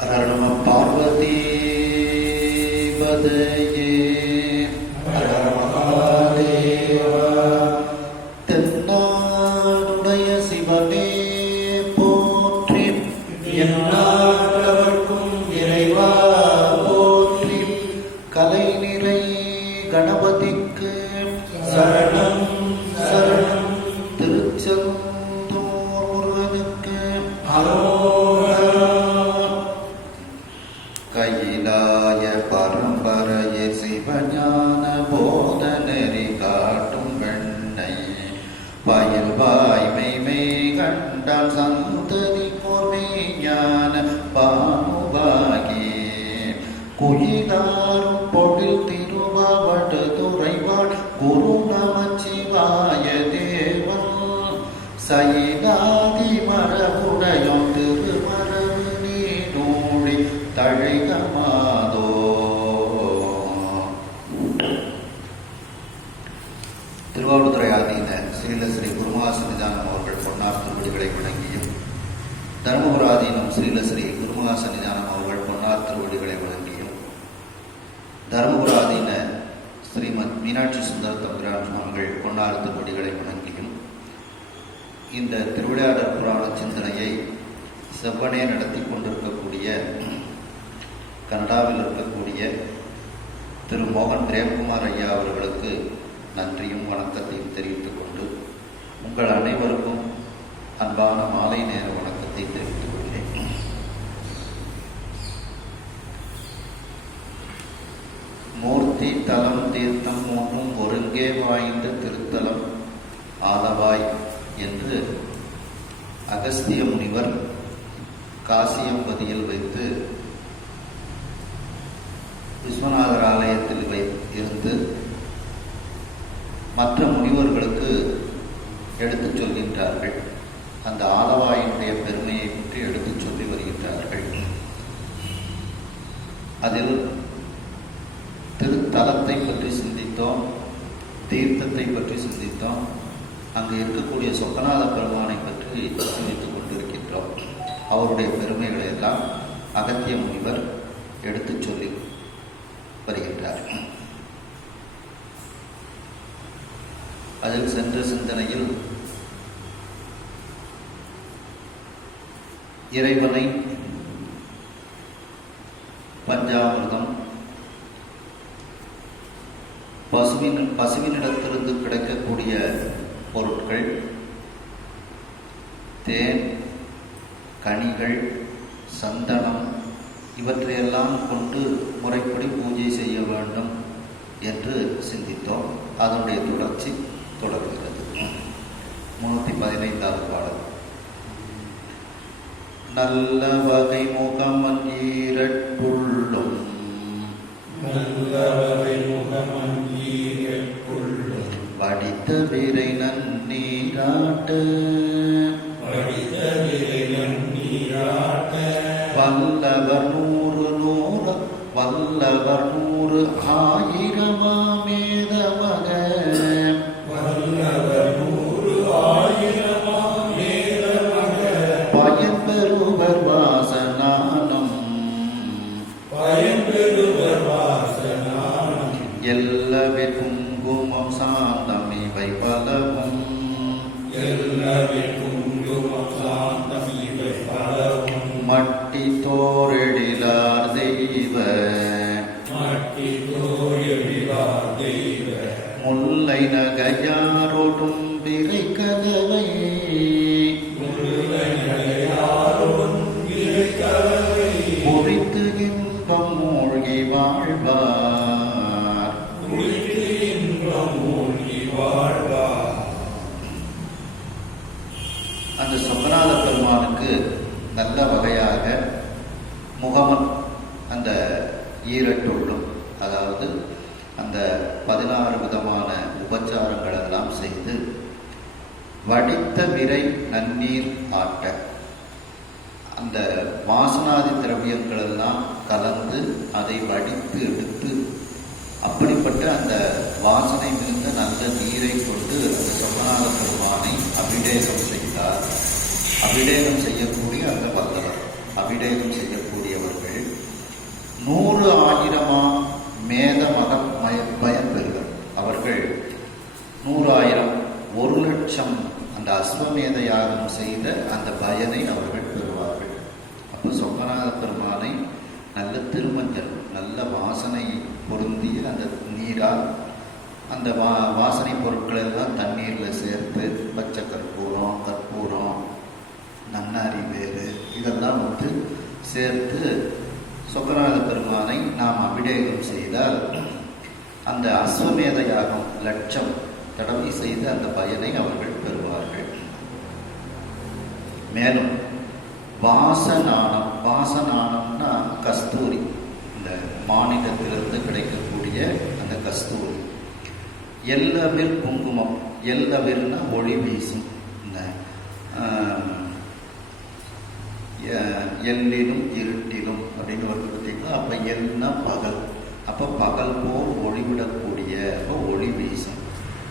हर नमः पार्वती पतये हर हर महादेव தென்னாடுடைய சிவனே போற்றி எந்நாட்டவர்க்கும் இறைவா போற்றி கலை நிறை கணபதிக்கு சரணம் சரணம் திருச்செந்தூர் முருகனுக்கு கையிலாய பரம்பரைய சிவஞான போதனரி காட்டும் வெண்ணை பயில் வாய்மை கண்டால் சந்ததி பொறிஞான பானுபாகி குயிலாரும் பொழில் திருவாவடு துறைவாள் குரு நமச்சிவாய தேவன் சயிலாதி மரபுடையோன் திருமரபு நீடூழி தழைகமாதோ. திருவாவடுதுறை ஆதீன ஸ்ரீலஸ்ரீ குருமகாசன்னிதானம் அவர்கள் பொன்னார் திருவடிகளை வணங்கியும், தருமபுர ஆதீனம் ஸ்ரீலஸ்ரீ குருமகாசன்னிதானம் அவர்கள் பொன்னார் திருவடிகளை வணங்கியும், தருமபுர ஆதீன ஸ்ரீமத் மீனாட்சி சுந்தர தம்பிரான் சுவாமிகள் பொன்னார் திருவடிகளை வணங்கியும், இந்த திருவிளையாடற் புராண சிந்தனையை செவ்வனே நடத்தி கொண்டிருக்கக்கூடிய கனடாவில் இருக்கக்கூடிய திரு மோகன் பிரேம்குமார் ஐயா அவர்களுக்கு நன்றியும் வணக்கத்தையும் தெரிவித்துக் கொண்டு உங்கள் அனைவருக்கும் அன்பான மாலை நேர வணக்கத்தை தெரிவித்துக் கொள்கிறேன். மூர்த்தி தலம் தீர்த்தம் மூன்றும் ஒருங்கே வாய்ந்த திருத்தலம் ஆலவாய் என்று அகஸ்திய முனிவர் காசியம்பதியில் வைத்து விஸ்வநாதர் ஆலயத்தில் இருந்து மற்ற முனிவர்களுக்கு எடுத்துச் சொல்கின்றார்கள். அந்த ஆலவாயினுடைய பெருமையை பற்றி எடுத்துச் சொல்லி வருகின்றார்கள். அதில் திருத்தலத்தை பற்றி சிந்தித்தோம், தீர்த்தத்தை பற்றி சிந்தித்தோம், அங்கு இருக்கக்கூடிய சொக்கநாத பெருமானை பற்றி சிந்தித்துக் கொண்டிருக்கின்றோம். அவருடைய பெருமைகளை எல்லாம் அகத்திய முனிவர் எடுத்துச் சொல்லி வருகின்றார். அதில் சென்ற சிந்தனையில் இறைவனை பஞ்சாமிர்தம், பசுவினிடத்திலிருந்து கிடைக்கக்கூடிய பொருட்கள், தேன், கனிகள், சந்தனம் இவற்றையெல்லாம் கொண்டு முறைப்படி பூஜை செய்ய வேண்டும் என்று சிந்தித்தோம். அதனுடைய தொடர்ச்சி தொடர்கிறது. 315வது பாடல். நல்ல வகை முகமன் ஈரட்புள்ளும் வடித்த விரை நன்னீராட்டு வல்லவர் நூறு ஆயிரமாமேதமக பயன்பெறுவர் வாசனானம் எல்லவிற் குங்குமம் சாந்தம் இவை பலவும் மட்டி தோரெழிலார் தெய்வ முல்லை நகையாரோடும் விரை கதவை குறித்து இன்பம் மூழ்கி வாழ்வார். அந்த சொக்கநாத பெருமானுக்கு நல்ல வகையாக முகமன் அந்த ஈரட்டுள்ளும், அதாவது அந்த 16 விதமான உபச்சாரங்கள் எல்லாம் செய்து வடித்த விரை நன்னீர் ஆட்ட, அந்த வாசனாதி திரவியங்கள் எல்லாம் கலந்து அதை வடித்து எடுத்து அப்படிப்பட்ட அந்த வாசனை மிகுந்த நல்ல நீரை கொண்டு அந்த சொக்கநாத பெருமானை அபிஷேகம் செய்தார். அபிஷேகம் செய்யக்கூடிய அந்த வல்லவர், அபிஷேகம் செய்யக்கூடியவர் 100,000 மேத பயன் பெறுவர். அவர்கள் 100,000 1,00,000 அந்த அஸ்வமேத யாகம் செய்த அந்த பயனை அவர்கள் பெறுவார்கள். அப்போ சொக்கநாத பெருமானை நல்ல திருமஞ்சள், நல்ல வாசனை பொருந்திய அந்த நீரால் அந்த வாசனை பொருட்கள் எல்லாம் தண்ணீரில் சேர்த்து பச்சை கற்பூரம், நன்னாரி வேறு இதெல்லாம் சேர்த்து சொக்கநாத பெருமானை நாம் அபிஷேகம் செய்தால் அந்த அஸ்வமேத யாகம் 1,00,000 தடவை செய்த அந்த பயனை அவர்கள் பெறுவார்கள். மேலும் வாசனானம்னா கஸ்தூரி, இந்த மாநிலத்திலிருந்து கிடைக்கக்கூடிய அந்த கஸ்தூரி. எல்லவிர் குங்குமம், எல்லவிர்னா ஒளி வீசும். இந்த எல்லிலும் இருட்டிலும் அப்படின்னு வருது பார்த்தீங்களா. அப்போ எல்னா பகல், அப்போ பகல் போல் ஒளிவிடக்கூடிய, அப்போ ஒளி வீசும்.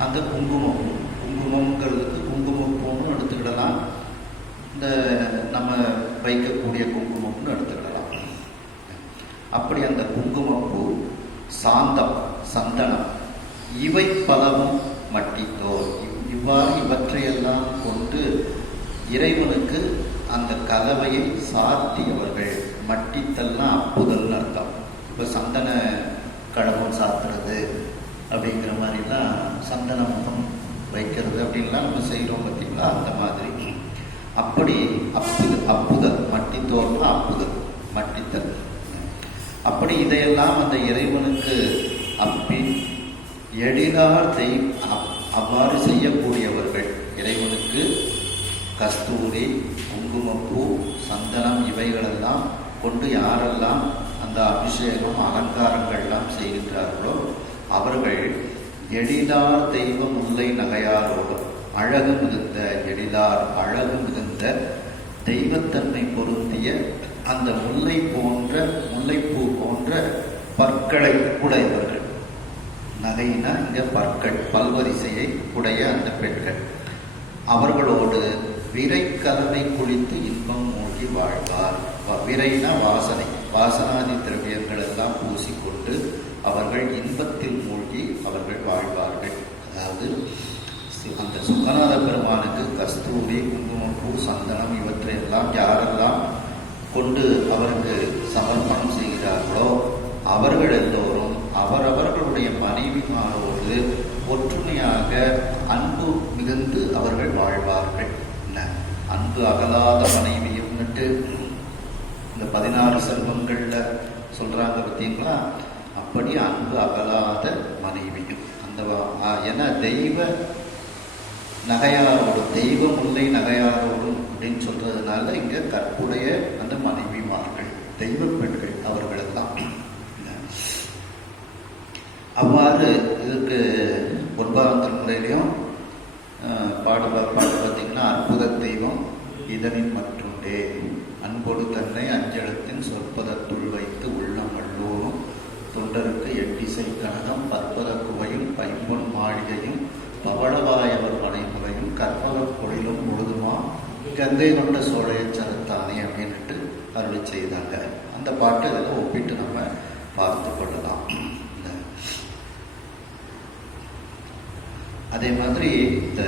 அந்த குங்குமம்ங்கிறதுக்கு குங்குமப்பூன்னு எடுத்துக்கிடலாம், இந்த நம்ம வைக்கக்கூடிய குங்குமம்னு எடுத்துக்கிடலாம். அப்படி அந்த குங்குமப்பூ, சாந்தம், சந்தனம், இவை பலவும் மட்டித்தோர், இவ்வாறு இவற்றையெல்லாம் கொண்டு இறைவனுக்கு அந்த கலவையை சாத்தியவர்கள். மட்டித்தல்னா அப்புதல்னு அர்த்தம். இப்போ சந்தன கழகம் சாத்துறது அப்படிங்கிற மாதிரிலாம், சந்தன முகம் வைக்கிறது அப்படின்லாம் நம்ம செய்கிறோம் பார்த்தீங்களா, அந்த மாதிரி. அப்படி அப்புதல், மட்டித்தோர்னா அப்புதல், மட்டித்தல். அப்படி இதையெல்லாம் அந்த இறைவனுக்கு அப்பி எழிலார் அவ்வாறு செய்யக்கூடியவர்கள். இறைவனுக்கு கஸ்தூரி, குங்குமப்பூ, சந்தனம் இவைகளெல்லாம் கொண்டு யாரெல்லாம் அந்த அபிஷேகம் அலங்காரங்கள்லாம் செய்கின்றார்களோ அவர்கள் எழிலார் தெய்வ முல்லை நகையாரோடும், அழகு மிகுந்த எழிலார், அழகு மிகுந்த தெய்வத்தன்மை பொருந்திய அந்த முல்லைப்பூ போன்ற பற்களை உடையவர்கள். நகைனா இங்க பற்கள், பல்வரிசையை உடைய அந்த பெண்கள். அவர்களோடு விரை கலவை குளித்து இன்பம் மூழ்கி வாழ்வார். விரைனா வாசனாதி திரவியங்கள் எல்லாம் பூசிக்கொண்டு அவர்கள் இன்பத்தில் மூழ்கி அவர்கள் வாழ்வார்கள். அதாவது அந்த சொக்கநாத பெருமானுக்கு கஸ்தூரி, குங்குமப்பூ, சந்தனம் இவற்றையெல்லாம் யாரெல்லாம் கொண்டு அவருக்கு சமர்ப்பணம் செய்கிறார்களோ அவர்கள் எல்லோரும் அவரவர்களுடைய மனைவிமாரோடு ஒற்றுமையாக அன்பு மிகுந்து அவர்கள் வாழ்வார்கள். அன்பு அகலாத மனைவியும்னுட்டு இந்த 16 செல்வங்கள்ல சொல்றாங்க பார்த்தீங்களா. அப்படி அன்பு அகலாத மனைவியும் அந்த ஏன்னா தெய்வ நகையாரோடு, தெய்வ முல்லை நகையாரோடும் அப்படின்னு சொல்றதுனால இங்க கற்புடைய அந்த மனைவிமார்கள், தெய்வ பெண்கள் அவர்களெல்லாம். அவ்வாறு இதுக்கு 9ஆம் தலைமுறையிலையும் பாட்டு பார்த்தீங்கன்னா, அற்புத தெய்வம் இதனின் மற்றுண்டே அன்பொடு தன்னை அஞ்சலத்தின் சொற்பதத்துள் வைத்து உள்ளம் வல்லோரும் தொண்டருக்கு எட்டிசை கனகம் பற்பத குவையும் பைம்பொன் மாளிகையும் பவளவாயவர் மனைமுறையும் கற்பக பொழிலும் முழுதுமா கங்கை கொண்ட சோழைய சரத்தானே அப்படின்ட்டு அருளி செய்தாங்க. அந்த பாட்டு இதில் ஒப்பிட்டு நம்ம பார்த்து கொள்ளலாம். அதே மாதிரி இந்த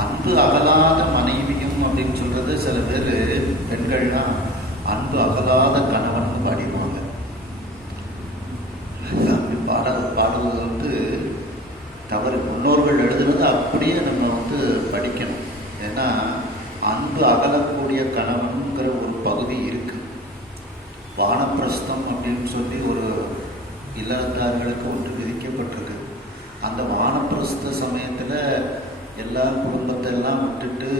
அன்பு அகலாத மனைவியும் அப்படின்னு சொல்றது, சில பேர் பெண்கள்லாம் அன்பு அகலாத கணவன் பாடிடுவாங்க. பாடுவது தவறு. முன்னோர்கள் எழுதுனது அப்படியே நம்ம படிக்கணும். ஏன்னா அன்பு அகலக்கூடிய கணவனுங்கிற ஒரு பகுதி இருக்கு. வானப்பிரஸ்தம் அப்படின்னு சொல்லி ஒரு இல்லறத்தார்களுக்கு ஒன்று விதிக்கப்பட்டிருக்கு. அந்த வானப்பிரஸ்த சமயத்தில் எல்லா குடும்பத்தெல்லாம் விட்டுட்டு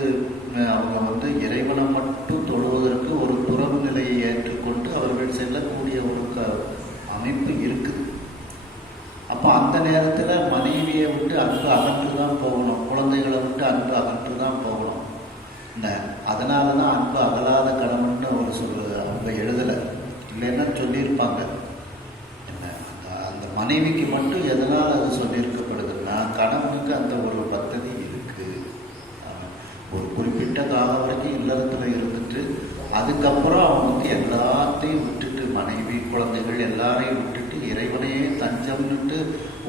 அவங்க இறைவனை மட்டும் தொழுவதற்கு ஒரு துறவு நிலையை ஏற்றுக்கொண்டு அவர்கள் செல்லக்கூடிய ஒரு அமைப்பு இருக்குது. அப்போ அந்த நேரத்தில் மனைவியை விட்டு அன்பு அகன்று தான் போகணும், குழந்தைகளை விட்டு அன்பு அகன்று தான் போகணும். அதனால தான் அன்பு அகலாத கடவுள்னு ஒரு சொல்றது அவங்க எழுதலை, இல்லைன்னா சொல்லியிருப்பாங்க. அந்த மனைவிக்கு மட்டும் எதனால் அது சொல்லியிருக்கப்படுதுன்னா, கணவனுக்கு அந்த ஒரு பദ്ധதி இருக்கு. ஒரு குறிப்பிட்ட காலம் வரைக்கும் இல்லறத்தில் இருந்துட்டு அதுக்கப்புறம் அவங்க எல்லாத்தையும் விட்டுட்டு மனைவி குழந்தைகள் எல்லாரையும் விட்டுட்டு இறைவனையே தஞ்சம்னுட்டு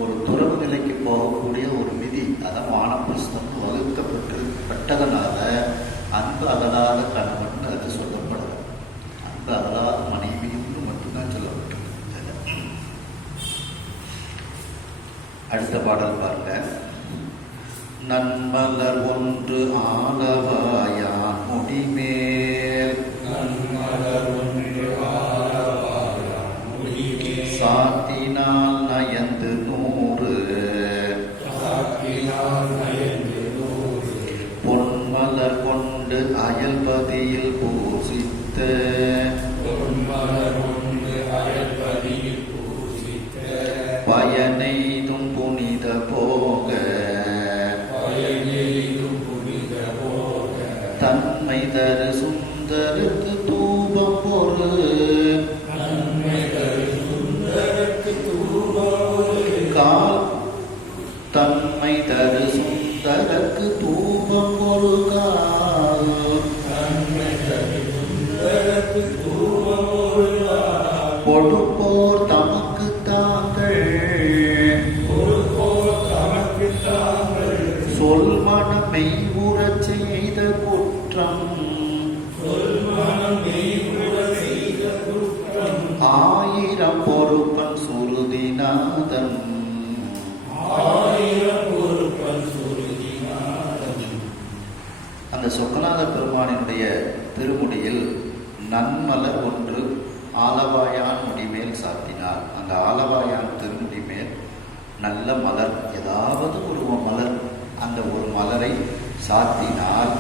ஒரு துறவு நிலைக்கு போகக்கூடிய ஒரு விதி, அதான் வானப்பிரஸ்தம் வகுக்கப்பட்டதனால அன்பு அகலாத கணவன் அது சொல்லப்படல, அன்பு அகலாத மனைவின்னு மட்டும்தான் சொல்லப்பட்டிருக்கு. அடுத்த பாடல் பாருங்க. நன்மலர் ஒன்று ஆலவாயான் முடிமேல் சாத்தினால் நயந்து 100 பொன்மலர் கொண்டு அயல்பதியில் பூசித்த பயனெய்தும் புனித போக தன்மை தரு சுந்தருக்கு தூபம் பொரு கால் தன்மை தரு சுந்தருக்கு தூபம் ஒரு கால் கொடுப்போர் தமக்கு தாங்கள் சொல் மனமை உறச் செய்த குற்றம் ஆயிரம் பொறுப்பன் சுருதிநாதன் அந்த சொக்கநாத பெருமானினுடைய திருமுடியில் நன்மலர் ஒன்று ஆலவாயான் முடிமேல் சாத்தினார். அந்த ஆலவாயான் திருமுடி மேல் நல்ல மலர், ஏதாவது ஒரு மலர், அந்த ஒரு மலரை சாத்தினால்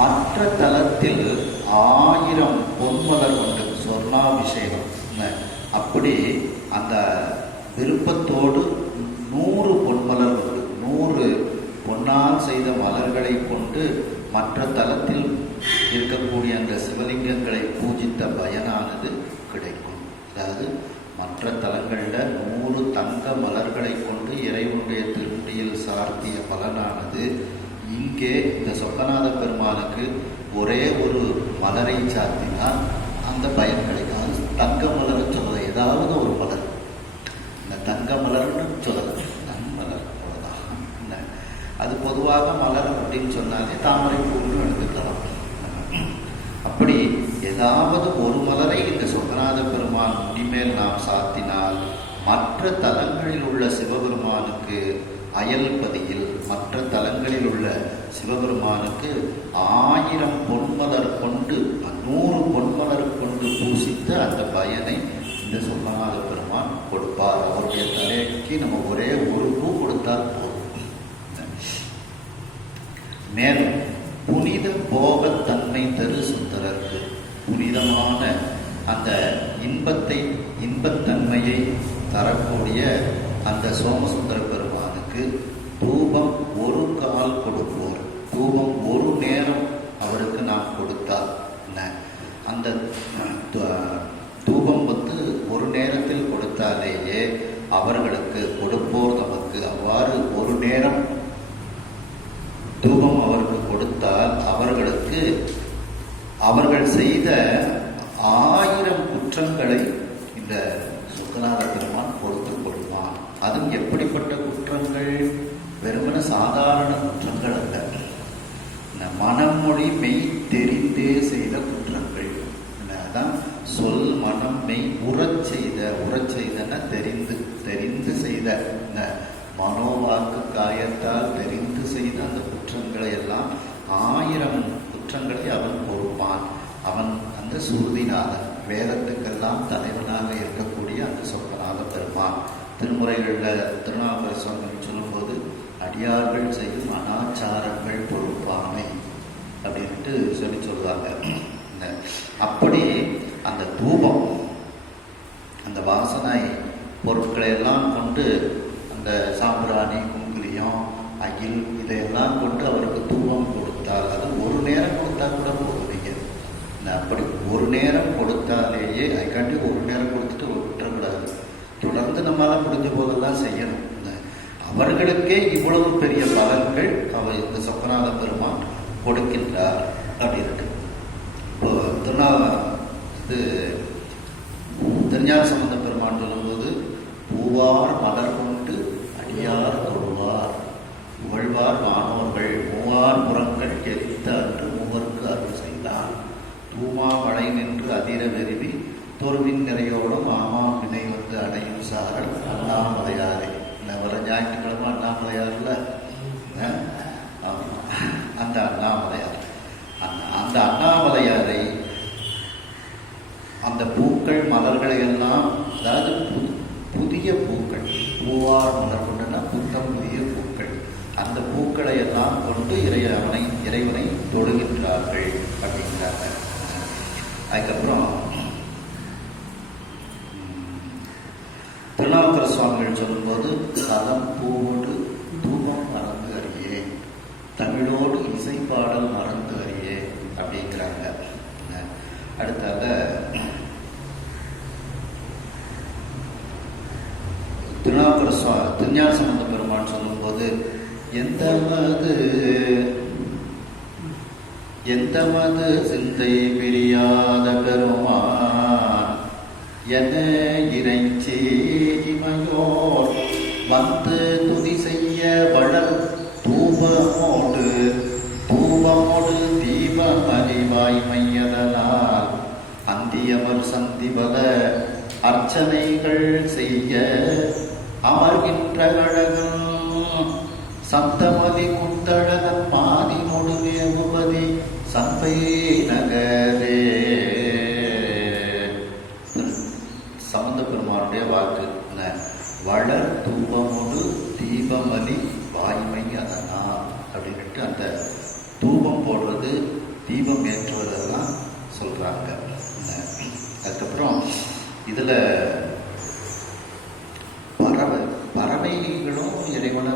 மற்ற தலத்தில் 1000 பொன்மலர் உண்டு, சொர்ணாபிஷேகம். அப்படி அந்த விருப்பத்தோடு 100 பொன்மலர் உண்டு. 100 பொன்னால் செய்த மலர்களை கொண்டு மற்ற தலத்தில் இருக்கக்கூடிய அந்த சிவலிங்கங்களை பூஜித்த பயனானது கிடைக்கும். அதாவது மற்ற தலங்களில் 100 தங்க மலர்களை கொண்டு இறைவனுடைய திருமுடியில் சார்த்திய பலனானது இங்கே இந்த சொக்கநாத பெருமானுக்கு ஒரே ஒரு மலரை சார்த்தினால் அந்த பயன் கிடைக்கும். தங்க மலர்னு சொல்லலை, ஏதாவது ஒரு மலர், இந்த தங்க மலர்னு சொல்லலை, நன்மலர் அவ்வளோதான். அது பொதுவாக மலர் அப்படின்னு சொன்னாலே தாமரை பூன்னு எடுத்துக்கலாம். அப்படி ஏதாவது ஒரு மலரை இந்த சொக்கநாத பெருமான் முடிமேல் நாம் சாத்தினால் மற்ற தலங்களில் உள்ள சிவபெருமானுக்கு அயல்பதியில் மற்ற தலங்களில் உள்ள சிவபெருமானுக்கு 1000 பொன்மலர் கொண்டு 100 பொன்மலர் கொண்டு பூசித்த அந்த பயனை இந்த சொக்கநாத பெருமான் கொடுப்பார். அவருடைய தலைக்கு நம்ம ஒரே ஒரு பூ கொடுத்தால் போதும். மேலும் புனித போகத்தன்மை தரு சுந்தரருக்கு புனிதமான அந்த இன்பத்தன்மையை தரக்கூடிய அந்த சோமசுந்தர பெருமானுக்கு தூபம் ஒரு கால் கொடுப்போர், தூபம் ஒரு நேரம் அவருக்கு நாம் கொடுத்தால் அந்த தூபம் ஒரு நேரத்தில் கொடுத்தாலேயே அவர்களுக்கு கொடுப்போர் நமக்கு அவ்வாறு ஒரு நேரம் தூபம் அவருக்கு கொடுத்தால் அவர்களுக்கு அவர்கள் செய்த 1000 குற்றங்களை இந்த சொக்கநாத பெருமான் பொறுத்துக் கொள்வான். அதுவும் எப்படிப்பட்ட குற்றங்கள்? வெறுமன சாதாரண குற்றங்கள் அல்ல, மனமொழி மெய் தெரிந்தே செய்த குற்றங்கள். அதான் சொல் மனம் மெய் உறச் செய்தன தெரிந்து செய்த மனோவாக்கு காயத்தால் தெரிந்து செய்த அந்த குற்றங்களை எல்லாம் 1000 குற்றங்களை அவன் பொறுப்பான். அவன் அந்த சுருதிநாதன், வேதத்துக்கெல்லாம் தலைவனாக இருக்கக்கூடிய அந்த சொக்கநாத பெருமான். திருமுறைகளில் திருநாவுக்கர சுவாமி சொல்லும்போது அடியார்கள் செய்யும் அனாச்சாரங்கள் பொறுப்பானை அப்படின்ட்டு சொல்லி சொல்லுவாங்க. அப்படி அந்த தூபம், அந்த வாசனை பொருட்களை எல்லாம் கொண்டு அந்த சாம்பிராணி, குங்குலியம், அகில் இதையெல்லாம் கொண்டு அவருக்கு தூபம் கொடுத்தால், அது ஒரு நேரம் கொடுத்தா கூட போதும். அப்படி ஒரு நேரம் கொடுத்தாலேயே அதுக்காண்டி ஒரு நேரம் கொடுத்துட்டு விட்டுறக்கூடாது, தொடர்ந்து நம்மளால முடிஞ்ச போதெல்லாம் செய்யணும். அவர்களுக்கே இவ்வளவு பெரிய பலன்கள் அவர் இந்த சொக்கநாத பெருமான் கொடுக்கின்றார் அப்படின்ட்டு. இப்போ இது திருஞான சம்பந்த பெருமான் சொல்லும்போது பூவார் மலர் கொண்டு அடியார் தொழுவார் புகழ்வார் வானோர்கள் மூவார் புறங்கள் எரித்த அன்று மூவருக்கு அருள் செய்தார் தூமா மழை நின்று அதிர வெறுவி தொருவின் நிறையோடும் ஆமாம் வினை வந்து அடையும் சாரல் அண்ணாமலையாரே. வர ஞாயிற்றுக்கிழமை அண்ணாமலையார்ல அந்த அண்ணாமலையார், அந்த அண்ணாமலையாரை அந்த பூக்கள் மலர்களை எல்லாம், அதாவது புதிய பூக்கள், பூவார் மலர் கொண்டுன்னா புத்தம் புதிய பூக்கள், அந்த பூக்களை எல்லாம் கொண்டு இறைவனை தொழுகின்றார்கள் அப்படிங்கிறாங்க. அதுக்கப்புறம் திருநாவுக்கர சுவாமிகள் சொல்லும்போது தலம் பூவோடு தூபம் மறந்து அறியே, தமிழோடு இசைப்பாடல் மறந்து அறியே அப்படிங்கிறாங்க. அடுத்தாக திருஞான சம்பந்த பெருமான் சொல்லும்போது எந்தமது சிந்தை பிரியாத பெருமான் என இறைச்சி இமையோர் வந்து துதி செய்ய வளர் தூபமோடு தீபம் அறிவாய் மையதனால் அந்தியமர் சந்திபத அர்ச்சனைகள் செய்ய அமர்கின்ற கழகம் சப்தமதி குத்தழகன் மாதி மொடுவே உபதி சம்பை நகரே. சம்பந்த பெருமானுடைய வாக்கு வளர் தூபமொடு தீபமலி வாய்மை அதனா அப்படின்ட்டு அந்த தூபம் போடுறது தீபம் ஏற்றுவதெல்லாம் சொல்றாங்க. அதுக்கப்புறம் இதுல பறவைகளும் இறைவனை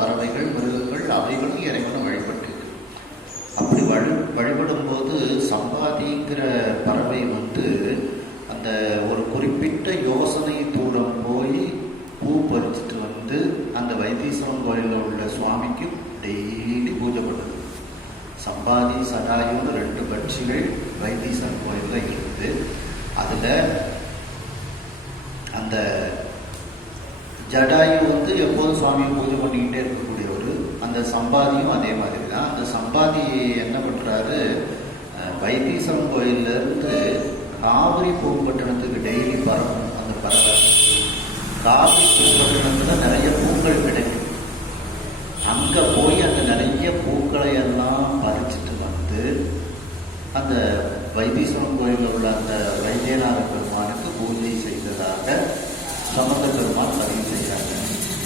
பறவைகள் மிருகங்கள் அவைகளும் இறைவனை வழிபட்டு அப்படி வழிபடும் போது சம்பாதிங்கிற பறவை அந்த ஒரு குறிப்பிட்ட யோசனை தூரம் போய் பூ பறிச்சுட்டு அந்த வைத்தீஸ்வரன் கோயிலில் உள்ள சுவாமிக்கு டெய்லி பூஜை பண்ணுது. சம்பாதி சடாயுன்னு 2 பட்சிகள் வைத்தீஸ்வரன் கோயிலில் இருக்குது. அதுல அந்த ஜடாயு எப்போதும் சுவாமியை பூஜை பண்ணிக்கிட்டே இருக்கக்கூடியவர். அந்த சம்பாதியும் அதே மாதிரி தான். அந்த சம்பாதி என்ன பண்றாரு, வைத்தீஸ்வரன் கோயில்ல இருந்து காவிரி பூம்பட்டினத்துக்கு டெய்லி பறக்கும். அந்த பறவை காவிரி பூம்பட்டினத்துல நிறைய பூக்கள் கிடைக்கும். அங்க போய் அந்த நிறைய பூக்களை எல்லாம் பறிச்சுட்டு அந்த வைத்தீஸ்வரன் கோயிலில் உள்ள அந்த வைத்தியநாத பெருமானுக்கு பூஜை செய்ததாக சம்பந்த பெருமான் பதிவு செய்கிறாங்க.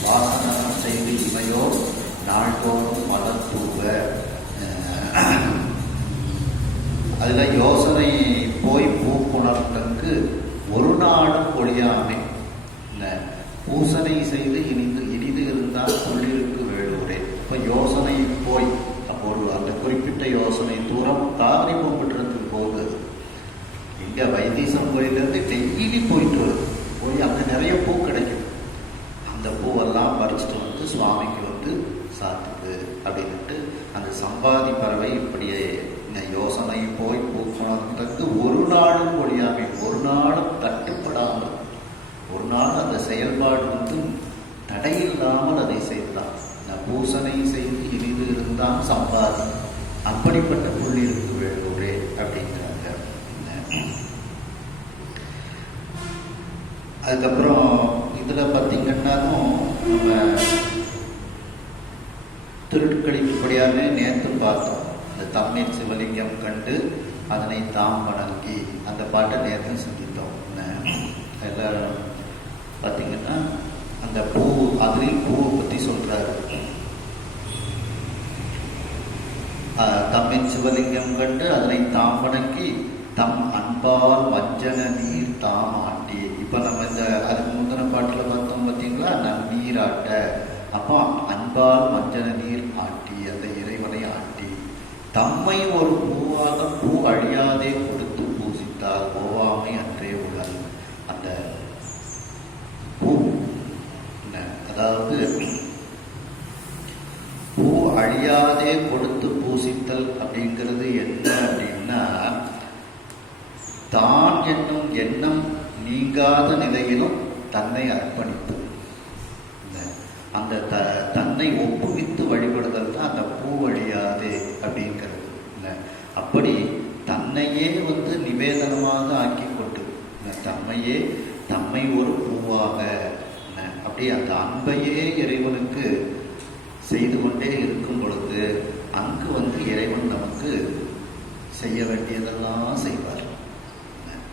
வாசனம் செய்து இமையோ நாள்தோறும் மலர் தூவ, அதுல யோசனை போய் பூக்குணர்ந்தற்கு ஒரு நாளும் ஒழியாமை பூசனை செய்து இனிது இருந்தால் சொல்லிருக்கு வேலூரே. இப்ப யோசனை போய் அப்போ அந்த குறிப்பிட்ட யோசனை தூரம் காவிரி பூம்பட்டினத்துக்கு போகுது. இங்க வைத்தீஸ்வரன் கோயிலிருந்து டெய்லி போயிட்டு வருது. போய் அங்க நிறைய பூ கிடைக்கும். அந்த பூவெல்லாம் பறிச்சுட்டு சுவாமிக்கு சாத்துது அப்படின்ட்டு அந்த சம்பாதி பறவை இப்படியே யோசனை போய் பூக்கணுன்றது ஒரு நாளும் ஒழியாமை, ஒரு நாளும் தட்டுப்படாமல், ஒரு நாள் அந்த செயல்பாடு தடையில்லாமல் அதை செய்தான். பூசனை செய்து இனிது இருந்தான் சம்பாதி, அப்படிப்பட்ட புள்ளிருக்கு வேலூரே அப்படிங்கிறாங்க. அதுக்கப்புறம் இதுல பார்த்தீங்கன்னாலும் நம்ம திருட்டுக்கழிப்படியாமே நேற்று பார்த்தோம். அந்த தண்ணீர் சிவலிங்கம் கண்டு அதனை தாம் வணங்கி அந்த பாட்டை நேற்று சிந்தித்தோம். எல்லாரும் பார்த்தீங்கன்னா அந்த பூ, அதுலேயும் பூவை பற்றி சொல்றாரு. தம்மின் சிவலிங்கம் கண்டு அதனை தாம் வணங்கி தம் அன்பால் வஞ்சன நீர் தாம் ஆட்டி. இப்ப நம்ம இந்த அதுக்கு முந்தின பாட்டுல பார்த்தோம் பார்த்தீங்களா, நம் நீராட்ட. அப்போ அன்பால் வஞ்சன நீர் ஆட்டி, அந்த இறைவனை ஆட்டி தம்மை ஒரு பூவாக பூ அழியாதே கொடுத்து பூசித்தார் போவாமை அன்றே உடல். அந்த பூ அதாவது பூ அழியாதே கொடுத்து பூசித்தல் அப்படிங்கிறது என்ன அப்படின்னா, தான் என்னும் எண்ணம் நீங்காத நிலையிலும் தன்னை அர்ப்பணித்து அந்த தன்னை ஒப்புவித்து வழிபடுதல் தான் அந்த பூ வழியாது அப்படிங்கிறது. அப்படி தன்னையே நிவேதனமாக ஆக்கி கொண்டு தம்மை ஒரு பூவாக அப்படி அந்த அன்பையே இறைவனுக்கு செய்து கொண்டே இருக்கும் பொழுது அங்கு இறைவன் நமக்கு செய்ய வேண்டியதெல்லாம் செய்வார்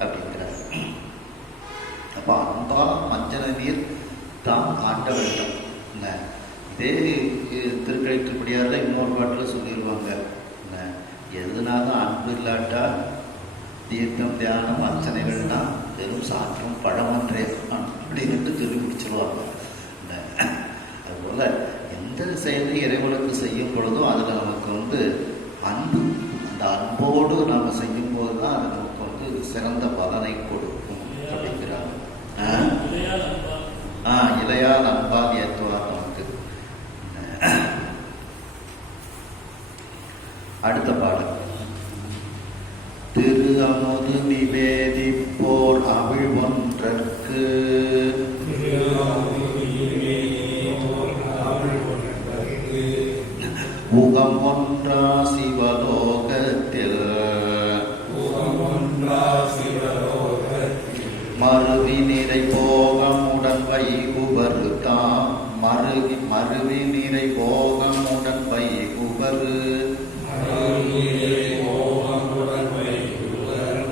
அப்படிங்கிறார். அப்ப அன்பா மஞ்சள் நீர் தான் ஆண்டவர்கள். இதே திருக்கழித்துப்படியாரில் இன்னொரு பாட்டில் சொல்லிடுவாங்க, எதுனாலும் அன்பு இல்லாட்டா தீர்த்தம் தியானம் அர்ச்சனைகள்னா வெறும் சாற்றும் பழமன்றே அப்படின்ட்டு சொல்லி முடிச்சிருவாங்க. அதுபோல எந்த செயலை இறைவனுக்கு செய்யும் பொழுதும் அதில் நமக்கு அன்பு, அந்த அன்போடு நாம் செய்யும் போது தான் அது நமக்கு சிறந்த பலனை கொடுக்கும் அப்படிங்கிறாங்க. இளையால் அன்பால் ஏற்றுவார் நமக்கு. அடுத்த பாடல். திரு அமுது நிவேதிப்போர் அவிழ் ஒன்றற்கு உகம் ஒன்றா சிவலோகத்தில் மருவி நிறை போகமுடன் வைகுபரு தாம் மருவி நிறை போகமுடன் வைகுபரு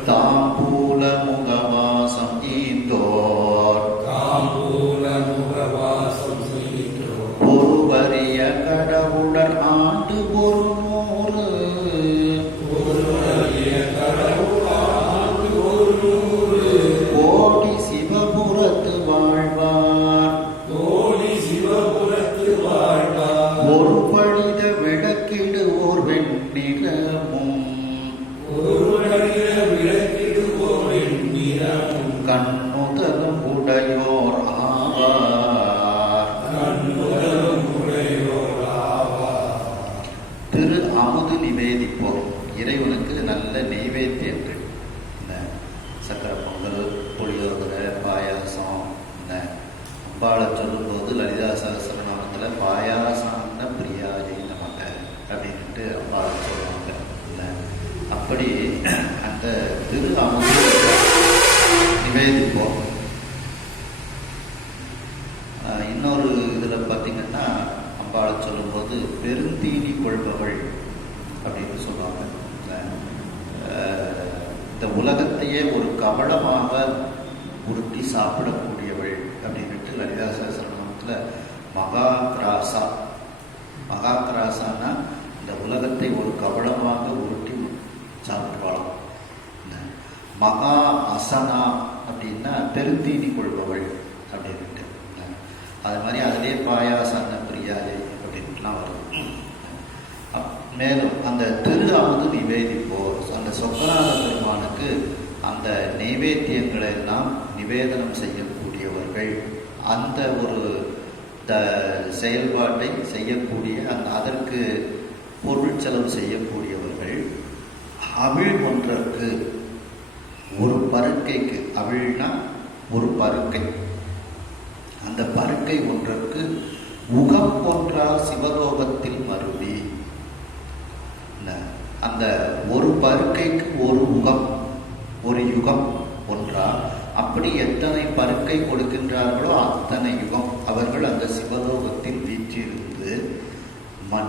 தாம்பூல முகவாசம் ஈந்தோர் ஒருவரிய கடவுளர் ஆண்டு ஒரு நூறு கோடி சிவபுரத்து வாழ்வார் ஒரு பழித விளக்கிடு ஓர் வெண்ணிறமும் கண்ணுதலும் உடையோர் ஆவார். திரு அமுது நிவேதிப்போர், இறைவனுக்கு நல்ல நெய்வேத்தியங்கள், சக்கரை பொங்கல், புளியோதரை, பாயாசம். அம்பாளை சொல்லும்போது லலிதா சகஸ்ரநாமத்தில் பாயாசம்ன பிரியாஜை நமக அப்படின்ட்டு அம்பாளை சொல்லுவாங்க. அப்படி அந்த திரு அமுது நிவேதிப்போம். இன்னொரு இதில் பார்த்தீங்கன்னா அம்பாளை சொல்லும்போது பெருந்தீனி கொள்பவள் அப்படின்னு சொல்லுவாங்க. இந்த உலகத்தையே ஒரு கவளமாக உருட்டி சாப்பிடக்கூடியவள் அப்படின்ட்டு லலிதா சகஸ்ரநாமத்தில் மகாகிராசான்னா இந்த உலகத்தை ஒரு கவளமாக உருட்டி சாப்பிடுவாளாம். மகா அசனா அப்படின்னா பெருந்தீனி கொள்பவள் அப்படின்ட்டு. அது மாதிரி அதிலே பாயாசன பிரியாதை அப்படின்ட்டுலாம் வரும். மேலும் அந்த திரு அமுது நிவேதிப்போர், அந்த சொக்கநாத பெருமானுக்கு அந்த நைவேத்தியங்களை எல்லாம் நிவேதனம் செய்யக்கூடியவர்கள், அந்த ஒரு செயல்பாட்டை செய்யக்கூடிய அதற்கு பொருள் செலவு செய்யக்கூடியவர்கள் அவிழ் ஒன்றற்கு, ஒரு பருக்கைக்கு, அவிழ்னா ஒரு பருக்கை, அந்த பருக்கை ஒன்றற்கு உகம் ஒன்றா சிவலோகத்தில் மருவி, அந்த ஒரு பருக்கைக்கு ஒரு உகம், ஒரு யுகம் ஒன்றா, அப்படி எத்தனை பருக்கை கொடுக்கின்றார்களோ அத்தனை யுகம் அவர்கள் அந்த சிவலோகத்தில் வீற்றிருந்து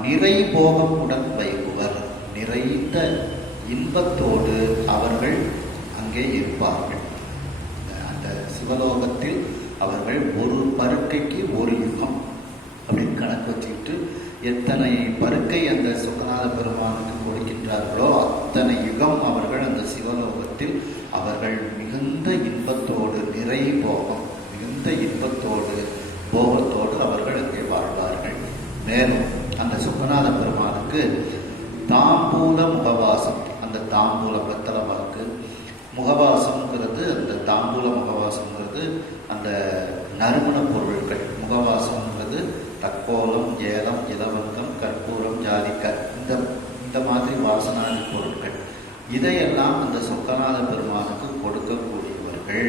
நிறை போகமுடன் வைகுவர், நிறைந்த இன்பத்தோடு அவர்கள் அங்கே இருப்பார்கள். அந்த சிவலோகத்தில் அவர்கள் ஒரு பருக்கைக்கு ஒரு யுகம் அப்படின்னு கணக்கு வச்சுக்கிட்டு எத்தனை பருக்கை அந்த சுகநாத பெருமானுக்கு கொடுக்கின்றார்களோ அத்தனை யுகம் அவர்கள் அந்த சிவலோகத்தில் அவர்கள் மிகுந்த இன்பத்தோடு, நிறை போகம், மிகுந்த இன்பத்தோடு போகத்தோடு அவர்கள் அங்கே வாழ்வார்கள். மேலும் அந்த சுகநாத பெருமானுக்கு தாம்பூல முகவாசம், அந்த தாம்பூல வெத்தலை வாக்கு முகவாசம்ங்கிறது, அந்த தாம்பூல முகவாசம்ங்கிறது அந்த நறுமண பொருட்கள். முகவாசம்ங்கிறது தக்கோலம், ஏலம், இலவங்கம், கற்பூரம், ஜாதிக்காய், இந்த மாதிரி வாசனாதி பொருட்கள். இதையெல்லாம் அந்த சொக்கநாத பெருமானுக்கு கொடுக்கக்கூடியவர்கள்.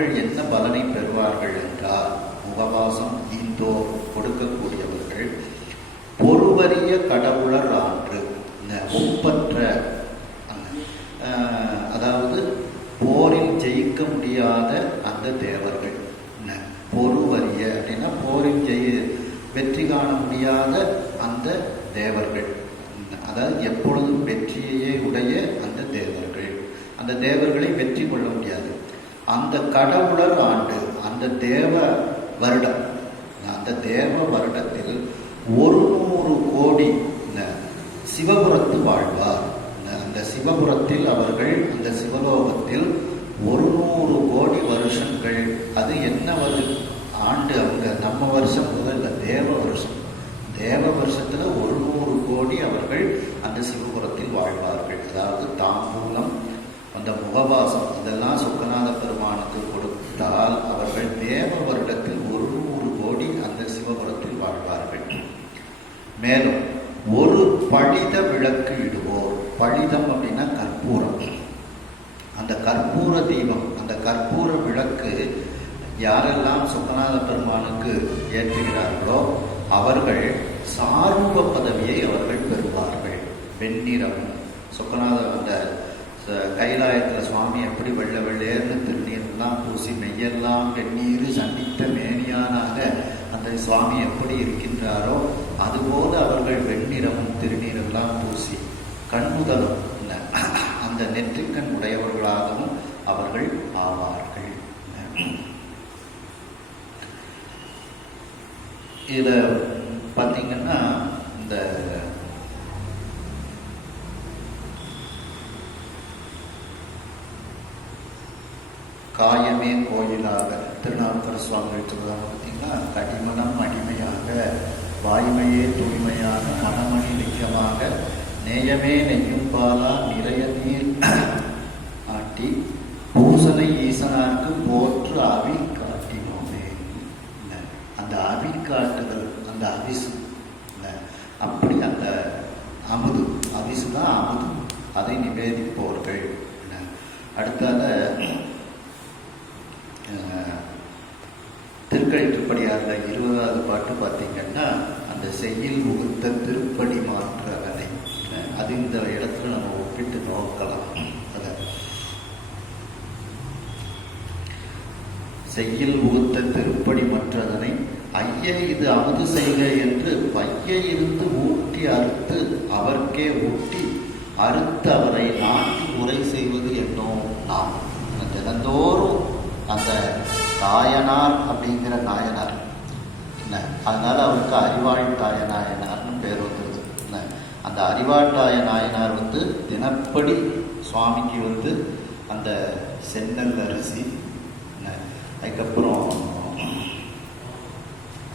அவர்கள் என்ன பலனை பெறுவார்கள் என்றால், முகவாசம் ஈந்தோர் கொடுக்கக்கூடியவர்கள் பொறுவரிய கடவுளர் ஆன்று, ஒப்பற்ற, அதாவது போரில் ஜெயிக்க முடியாத அந்த தேவர்கள். பொறுவரிய அப்படின்னா போரில் வெற்றி காண முடியாத அந்த தேவர்கள், அதாவது எப்பொழுதும் வெற்றியையே உடைய அந்த தேவர்கள். அந்த தேவர்களை வெற்றி கொள்ள முடியாது. அந்த கடவுளர் ஆண்டு, அந்த தேவ வருடம், அந்த தேவ வருடத்தில் 100 கோடி சிவபுரத்து வாழ்வார். அந்த சிவபுரத்தில் அவர்கள், அந்த சிவலோகத்தில் 100 கோடி வருஷங்கள். அது என்ன ஆண்டு? அவங்க நம்ம வருஷம் முதல்ல தேவ வருஷம். தேவ வருஷத்துல 100 கோடி அவர்கள் அந்த சிவபுரத்தில் வாழ்வார்கள். அதாவது தாம்பூலம், அந்த முகவாசம், இதெல்லாம் சொக்கநாத பெருமானுக்கு கொடுத்தால் அவர்கள் தேவ வருடத்தில் 100 கோடி அந்த சிவபுரத்தில் வாழ்வார்கள். மேலும் ஒரு பழித விளக்கு இடுவோர். பழிதம் அப்படின்னா கற்பூரம். அந்த கற்பூர தீபம், அந்த கற்பூர விளக்கு யாரெல்லாம் சொக்கநாத பெருமானுக்கு ஏற்றுகிறார்களோ அவர்கள் சாரூப பதவியை அவர்கள் பெறுவார்கள். வெண்ணிறம், சொக்கநாதர் அந்த கைலாயத்தில் சுவாமி எப்படி வெள்ளை வெள்ளேர்னு திருநீரெல்லாம் பூசி மெய்யெல்லாம் வெந்நீர் சண்டித்த மேனியானாக அந்த சுவாமி எப்படி இருக்கின்றாரோ அதுபோல அவர்கள் வெண்ணிறமும் திருநீரெல்லாம் பூசி கண்முதலும் அந்த நெற்றிக்கண் உடையவர்களாகவும் அவர்கள் ஆவார்கள். இதில் பார்த்தீங்கன்னா இந்த காயமே கோயிலாக திருநாவுக்கரசர் சுவாமி சொல்றாங்க பார்த்தீங்கன்னா, கடிமணம் அடிமையாக, வாய்மையே தூய்மையாக, மனமணி நிச்சயமாக, நேயமே நெய்யும் பாலா நிறைய நீர் ஆட்டி பூசனை ஈசனாருக்கு போற்று அவி காட்டினோமே. அந்த அவி காட்டுதல், அந்த அவிசு, அப்படி அந்த அமுது, அவிசு தான் அமுது, அதை நிவேதிப்போர்கள். அடுத்தால திருக்கழித்துப்படியாரில் 20வது பாட்டு பார்த்தீங்கன்னா, அந்த செய்யில் உகுத்த திருப்படி மாற்ற அதனை, அது இந்த இடத்துல நம்ம ஒப்பிட்டு நோக்கலாம். அதை செய்யில் உகுத்த திருப்படி மற்றதனை ஐய இது அமுது செய்க என்று பைய இருந்து ஊட்டி அறுத்து அவர்க்கே ஊட்டி அறுத்து அவரை நாட்டி உரை செய்வது என்னோம் நாம். தினந்தோறும் அந்த தாயனார் அப்படிங்கிற நாயனார் அதனால அவருக்கு அறிவாழ்த்தாய நாயனார்னு பேர் வந்துருது. அந்த அறிவாழ்த்தாய நாயனார் தினப்படி சுவாமிக்கு அந்த சென்னல் அரிசி, அதுக்கப்புறம்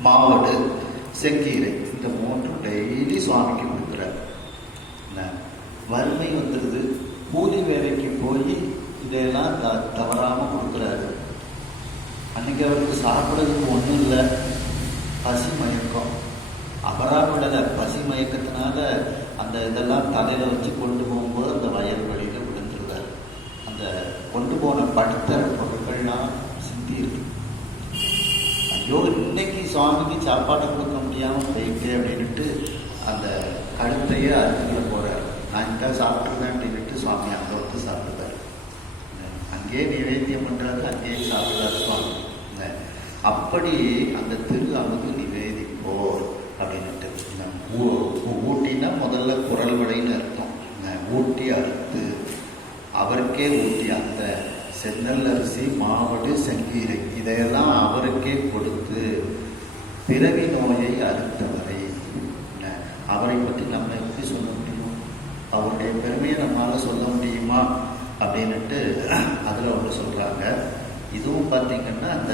மாவடு, செங்கீரை, இந்த 3 டெய்லி சுவாமிக்கு கொடுக்குறார். வறுமை வந்துடுது, கூலி வேலைக்கு போய் இதெல்லாம் தவறாமல் கொடுக்குறாரு. அன்னைக்கு அவருக்கு சாப்பிட்றதுக்கு ஒன்றும் இல்லை, பசி மயக்கம். அவராக விடலை, பசி மயக்கத்தினால அந்த இதெல்லாம் தலையில் வச்சு கொண்டு போகும்போது அந்த வயல் வழியில் விழுந்துருந்தார். அந்த கொண்டு போன படுத்த பொருட்கள்லாம் சிந்தியிருக்கு. ஐயோ, இன்னைக்கு சுவாமிக்கு சாப்பாடு கொடுக்க முடியாமல் போயிட்டு அப்படின்ட்டு அந்த கழுத்தையே அறுத்துக்கிற போகிறார். நான் இங்கே சாப்பிட்ருக்கேன் அப்படின்ட்டு சுவாமி அங்கே சாப்பிடுவார். அங்கேயே நிவேத்தியம் பண்ணுறாரு, அங்கேயே சாப்பிடுறாரு சுவாமி. அப்படி அந்த திரு அமுது நிவேதிப்போர் அப்படின்ட்டு, ஊட்டினா முதல்ல குரல் வடைன்னு அர்த்தம். ஊட்டி அறுத்து அவருக்கே ஊட்டி அந்த சென்னல் அரிசி, மாவடு, செங்கீரை இதையெல்லாம் அவருக்கே கொடுத்து பிறவி நோயை அறுத்தவரை. அவரை பற்றி நம்ம எப்படி சொல்ல முடியும்? அவருடைய பெருமையை நம்மளால் சொல்ல முடியுமா அப்படின்ட்டு அதில் அவங்க சொல்கிறாங்க. இதுவும் பார்த்தீங்கன்னா அந்த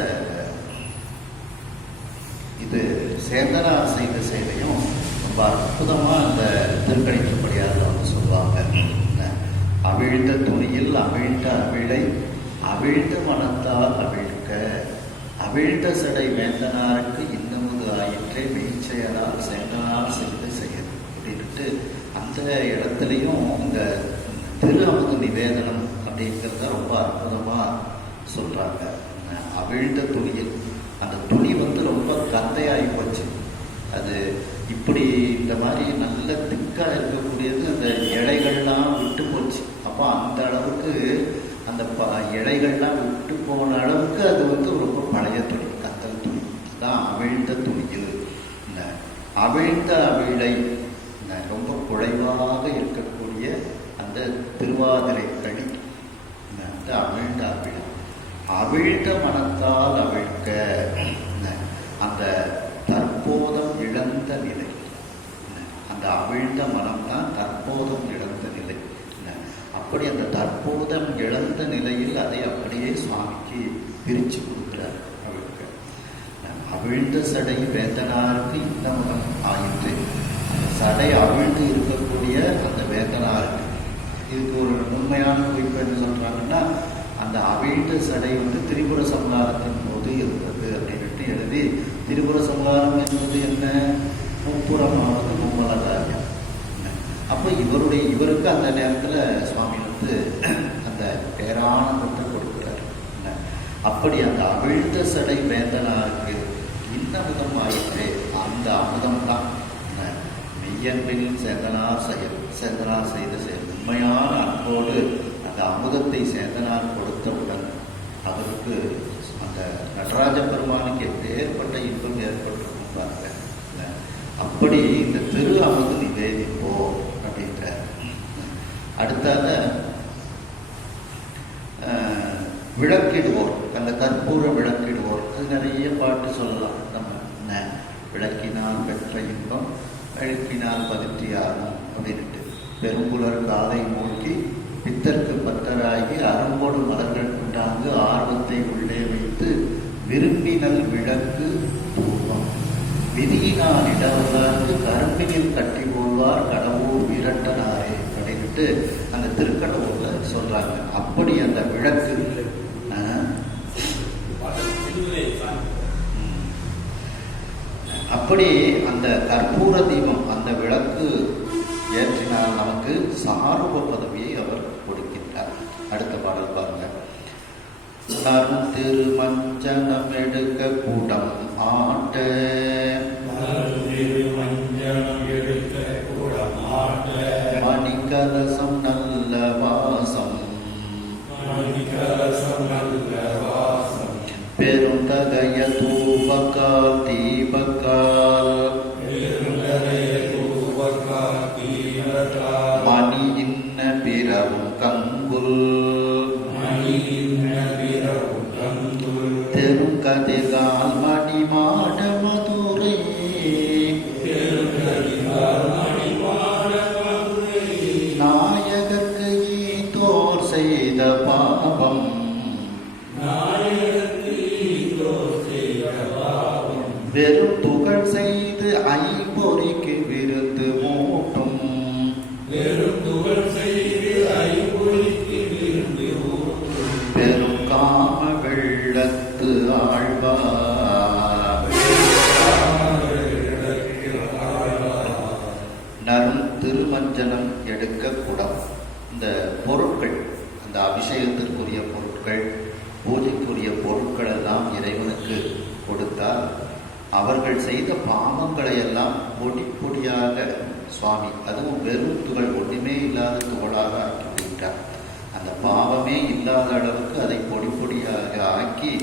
இது சேந்தனார் செய்த சேவையும் ரொம்ப அற்புதமாக அந்த திருக்கணிக்கப்படியாக அவங்க சொல்லுவாங்க. அவிழ்ந்த துணியில் அவிழ்ந்த அவிழை அவிழ்ந்த மனத்தால் அவிழ்க்க அவிழ்ந்த சடை வேந்தனாருக்கு இன்னமுது ஆயிற்றே மெய்ச்செயலால் சேந்தனால் செய்த செயல் அப்படின்ட்டு அந்த இடத்துலையும் இந்த திரு அமுது நிவேதனம் அப்படிங்கிறத ரொம்ப அற்புதமாக சொல்றாங்க. அவிழ்ந்த துணியில் அந்த துணி ரொம்ப கந்தையாகி போச்சு. அது இப்படி இந்த மாதிரி நல்ல திக்காக இருக்கக்கூடியது அந்த இலைகள்லாம் விட்டு போச்சு. அப்போ அந்த அளவுக்கு அந்த இலைகள்லாம் விட்டு போன அளவுக்கு அது ரொம்ப பழைய துணி, கத்தல் துணி தான் அவிழ்ந்த துணியில். இந்த அவிழ்ந்த அவிழை ரொம்ப குறைவாக இருக்கக்கூடிய அந்த திருவாதிரை கடி, அந்த அவிழ்ந்த அவிழை. அவிழ்ந்த மனத்தால் அவிழ்க்க, அந்த தற்போதம் இழந்த நிலை. அந்த அவிழ்ந்த மனம் தான் தற்போதம் இழந்த நிலை. அப்படி அந்த தற்போதம் இழந்த நிலையில் அதை அப்படியே சுவாமிக்கு பிரித்து கொடுக்கிறார். அவிழ்க்க அவிழ்ந்த சடை வேந்தனாருக்கு இந்த முகம் ஆயிற்று. சடை அவிழ்ந்து இருக்கக்கூடிய அந்த வேந்தனாருக்கு இதுக்கு ஒரு உண்மையான குறிப்பு என்ன சொல்றாங்கன்னா, அந்த அவிழ்ந்த சடை திரிபுர சம்ஹாரத்தின் போது இருந்தது அப்படின்ட்டு எழுதி, திரிபுர சம்ஹாரம் என்பது என்ன? முப்புறமானது மும்மலகாரியம். அப்போ இவருக்கு அந்த நேரத்தில் சுவாமி அந்த பேரானந்தத்தை கொடுக்கிறார். அப்படி அந்த அவிழ்ந்த சடை வேந்தனாருக்கு இந்த அமுதம் ஆயிற்று. அந்த அமுதம் தான் மெய்யன்பில் சேந்தனார் செய்த செயல். உண்மையான அன்போடு அந்த அமுதத்தை சேந்தனார் கொடுத்தவுடன் அவருக்கு அந்த நடராஜ பெருமானுக்கு எப்பேற்பட்ட இன்பம் ஏற்பட்டிருக்கும் பாருங்க. அப்படி இந்த திரு அமுது நிவேதிப்போ அப்படின்ற. அடுத்தத விளக்கிடுவோர், அந்த கற்பூர விளக்கிடுவோர், அது நிறைய பாட்டு சொல்லலாம் நம்ம. விளக்கினால் பெற்ற இன்பம் விளக்கினால் பதிற்றியாகும் அப்படின்ட்டு. பெரும்புலர் காலை மூழ்கி பித்தற்கு பத்தராகி அரும்போடு மலர்கள் கொண்டாந்து ஆர்வத்தை உள்ளே வைத்து விரும்பினல் விளக்கு தூபம் விதியினால் இடவர்க்கு கரும்பினில் கட்டி போல்வார் கடவுள் விரட்டனாரே அப்படின்ட்டு அந்த திருக்கடவுள்ல சொல்றாங்க. அப்படி அந்த விளக்கு அப்படி அந்த கற்பூர தீபம், அந்த விளக்கு ஏற்றினால் நமக்கு சாரூப பதவியை அவர் கொடுக்கின்றார். அடுத்த பாடல் பாருங்க. திருமஞ்சனம் எடுக்க கூடம் ஆட்ட, மணிக்கலசம் நல்ல வாசம், பெருந்தகைய தூபக்கால் தீபக்கால், மணி இன்ன பிறவும் கங்குல், தெருங்கதிர்கால் மணி மாட மதுரை, நாயகர்க்கு ஈதோர் செய்த பாவம், வெறும் புகழ் செய்து ஐம்பொறிக்கு விருந்து மூட்டும், பெரும் காம வெள்ளத்து ஆழ்வார், நரும் திருமஞ்சனம் எடுக்க குடம். இந்த பொருட்கள், அந்த அபிஷேகத்திற்குரிய பொருட்கள், பூஜைக்குரிய பொருட்கள் எல்லாம் இறைவனுக்கு கொடுத்தால் அவர்கள் செய்த பாவங்களை எல்லாம் பொடி பொடியாக சுவாமி, அதுவும் வெறும் துகள், ஒன்றுமே இல்லாத துகளாக ஆக்கி விட்டார். அந்த பாவமே இல்லாத அளவுக்கு அதை பொடி பொடியாக ஆக்கி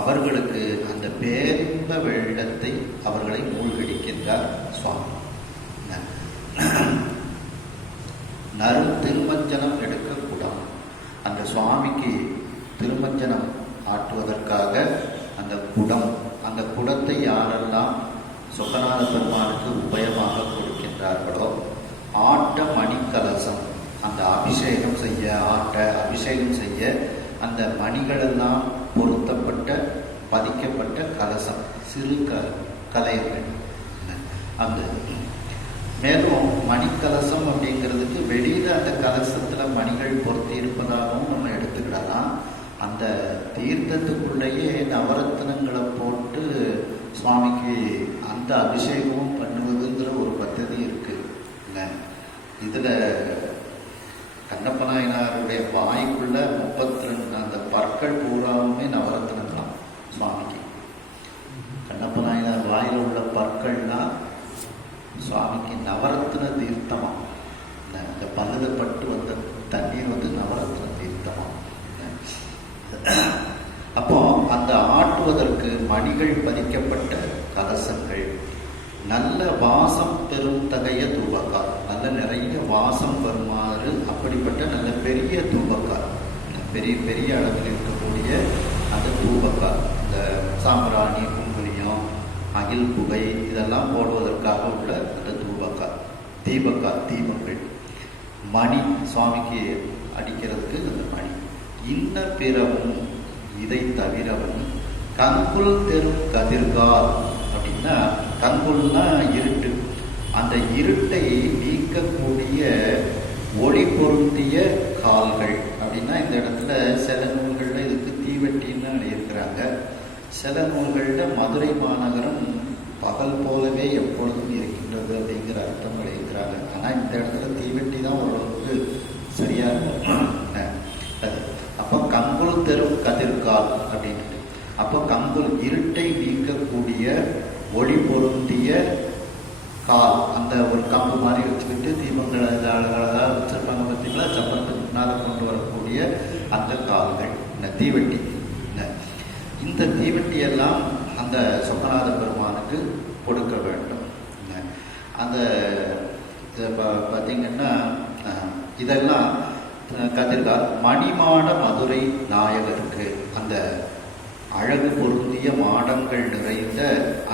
அவர்களுக்கு அந்த பேரின்ப வெள்ளத்தை அவர்களை மூழ்கடிக்கின்றார் சுவாமி. நரும் திருமஞ்சனம் எடுக்கக்கூடாது. அந்த சுவாமிக்கு திருமஞ்சனம் ஆற்றுவதற்காக அந்த குடம், அந்த குடத்தை யாரெல்லாம் சொக்கநாத பெருமானுக்கு உபயமாக கொடுக்கின்றார்களோ, ஆட்ட மணிக்கலசம், அந்த அபிஷேகம் செய்ய, அபிஷேகம் செய்ய அந்த மணிகளெல்லாம் பொருத்தப்பட்ட பதிக்கப்பட்ட கலசம், சிறு கலையர்கள். அந்த மேலும் மணிக்கலசம் அப்படிங்கிறதுக்கு வெளியில அந்த கலசத்துல மணிகள் பொருத்தி இருப்பதாகவும் நம்ம எடுத்துக்கிடலாம். அந்த தீர்த்தத்துக்குள்ளேயே நவரத்னங்களை போட்டு சுவாமிக்கு அந்த அபிஷேகமும் பண்ணுவதுங்கிற ஒரு பദ്ധதி இருக்கு. இதுல கண்ணப்ப நாயனாருடைய வாய்க்குள்ள 32 அந்த பற்கள் பூராவும் அப்போ அந்த ஆட்டுவதற்கு மணிகள் பதிக்கப்பட்ட கலசங்கள், நல்ல வாசம் பெறும் தகைய தூபக்கால், நல்ல நிறைய வாசம் வருமாறு அப்படிப்பட்ட நல்ல பெரிய தூபக்கால், பெரிய பெரிய அளவில் இருக்கக்கூடிய அந்த தூபக்கால், இந்த சாம்பிராணி, குங்குலியம், அகில் புகை இதெல்லாம் போடுவதற்காக உள்ள அந்த தூபக்கால், தீபக்கால், தீபங்கள், மணி சுவாமிக்கு அடிக்கிறதுக்கு அந்த மணி, இன்ன பிறவும் இதை தவிரவும் கங்குல் தெரும் கதிர்கால் அப்படின்னா, கங்குல்னா இருட்டு, அந்த இருட்டை நீக்கக்கூடிய ஒளி பொருந்திய கால்கள் அப்படின்னா, இந்த இடத்துல சில நூல்களில் இதுக்கு தீவெட்டின்னு எழுதியிருக்கிறாங்க. சில நூல்களில் மதுரை மாநகரம் பகல் போலவே எப்பொழுதும் இருக்கின்றது அப்படிங்கிற அர்த்தம் எழுதியிருக்கிறாங்க. ஆனால் இந்த இடத்துல தீவெட்டி தான் ஓரளவுக்கு சரியா இருக்கும். அது அப்போ கங்குல் தெரும் கதிர்கால் அப்படின்ட்டு, அப்போ கங்குல் இருட்டை நீக்கக்கூடிய ஒளி பொருந்திய கால், அந்த ஒரு கம்பு மாதிரி வச்சுக்கிட்டு தீபங்களை அழகழகாக வச்சிருப்பாங்க பார்த்தீங்களா, சப்பரத்துக்கு முன்னால் கொண்டு வரக்கூடிய அந்த கால்கள், இந்த தீவெட்டி. இந்த தீவெட்டியெல்லாம் அந்த சொக்கநாத பெருமானுக்கு கொடுக்க வேண்டும். அந்த பார்த்தீங்கன்னா இதெல்லாம் கதிர்கால் மணிமாட மதுரை நாயகருக்கு, அந்த அழகு பொருந்திய மாடங்கள் நிறைந்த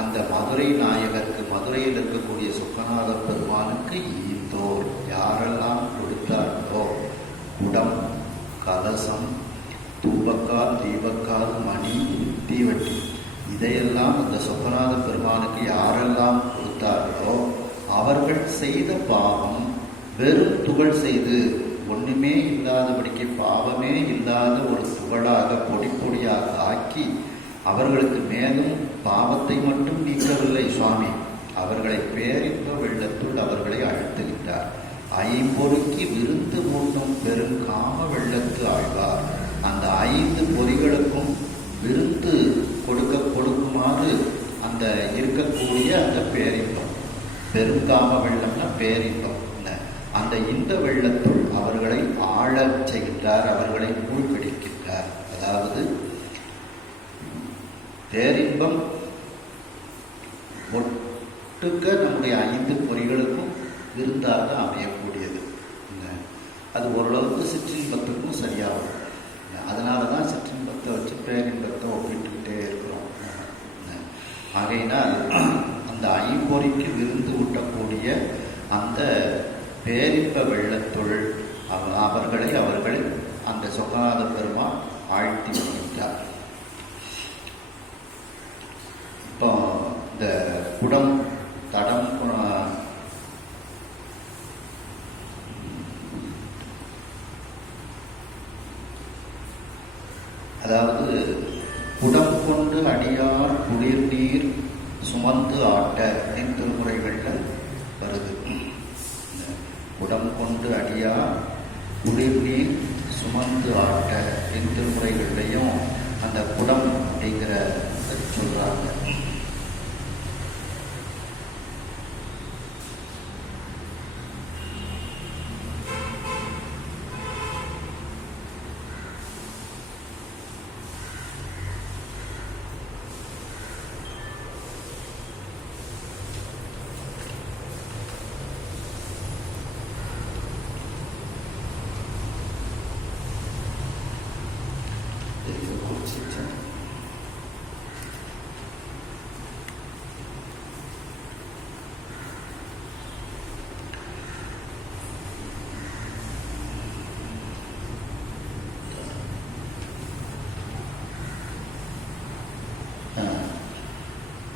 அந்த மதுரை நாயகருக்கு, மதுரையில் இருக்கக்கூடிய சொக்கநாத பெருமானுக்கு ஈந்தோர் யாரெல்லாம் கொடுத்தார்களோ, குடம், கலசம், தூபக்கால், தீபக்கால், மணி, தீவட்டி, இதையெல்லாம் அந்த சொக்கநாத பெருமானுக்கு யாரெல்லாம் கொடுத்தார்களோ அவர்கள் செய்த பாவம் வெறும் துகள் செய்து ஒண்ணுமே இல்லாதபடிக்கு, பாவமே இல்லாத ஒரு துகளாக பொடி பொடியாக ஆக்கி அவர்களுக்கு மேலும் பாவத்தை மட்டும் நீக்கவில்லை சுவாமி, அவர்களை பேரின்ப வெள்ளத்துள் அவர்களை அழுத்துகின்றார். ஐம்பொறிக்கு விருந்து மூட்டும் பெரும் காம வெள்ளத்து ஆழ்வார், அந்த 5 பொறிகளுக்கும் விருந்து கொடுக்குமாறு அந்த இருக்கக்கூடிய அந்த பேரின்பம், பெருங்காம வெள்ளம்னா பேரின்பம், அந்த இந்த வெள்ளத்துள் அவர்களை ஆழச் செய்கின்றார், அவர்களை மூழ்கடிக்கின்றார். அதாவது பேரின்பம் ஒட்டுக்க நம்முடைய 5 பொறிகளுக்கும் விருந்தாக அமையக்கூடியது. அது ஓரளவுக்கு சிற்றின்பத்துக்கும் சரியாகும். அதனால தான் சிற்றின்பத்தை வச்சு பேரின்பத்தை ஒப்பிட்டுக்கிட்டே இருக்கிறோம். ஆகையினால் அந்த 5 பொறிக்கு விருந்து ஊட்டக்கூடிய அந்த பேரின்ப வெள்ளத்துள் அவர்கள் அந்த சொக்கநாத பெருமான் ஆழ்த்தி வருகின்றார். இப்போ இந்த குடம், தடம், அதாவது குடம் கொண்டு அடியார் குளிர் நீர் சுமந்து ஆட்ட அப்படின்னு திருமுறைகள்ல வருது. குடம் கொண்டு அடியார் குளிர் நீர் சுமந்து ஆட்ட என் திருமுறைகள்லையும் அந்த குடம் அப்படிங்கிற சொல்றாங்க.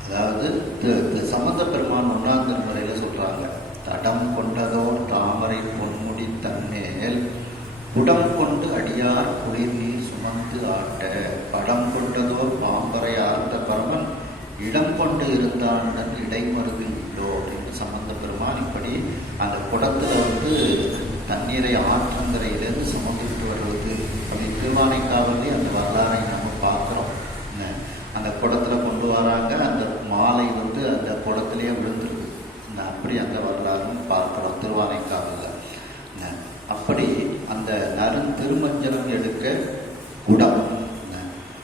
அதாவது சம்பந்த பெருமான் 1ஆம் திருமுறையில சொல்றாங்க, தடம் கொண்டதோர் தாமரை பொன்முடி தன்மேல் குடம் கொண்டு அடியார் குளிர் நீர் சுமந்து ஆட்ட, படம் கொண்டதோர் பாம்பரை ஆர்ந்த பரமன் இடம் கொண்டு இருந்தான் இடைமருது இல்லோ அப்படின்னு சம்பந்த பெருமான் இப்படி அந்த குடத்துல தண்ணீரை ஆற்றங்கரையிலிருந்து சுமந்துட்டு வருவது அப்படி திருவானைக்காவலே அந்த வரலாறை நம்ம பார்க்கிறோம். அந்த குடத்துல கொண்டு வராங்க, அந்த மாலை அந்த குடத்திலேயே விழுந்துருக்கு. அப்படி அந்த வரலாறும் பார்க்கிறோம் திருவானைக்காவல்ல. அப்படி அந்த திருமஞ்சனம் எடுக்க குடம்,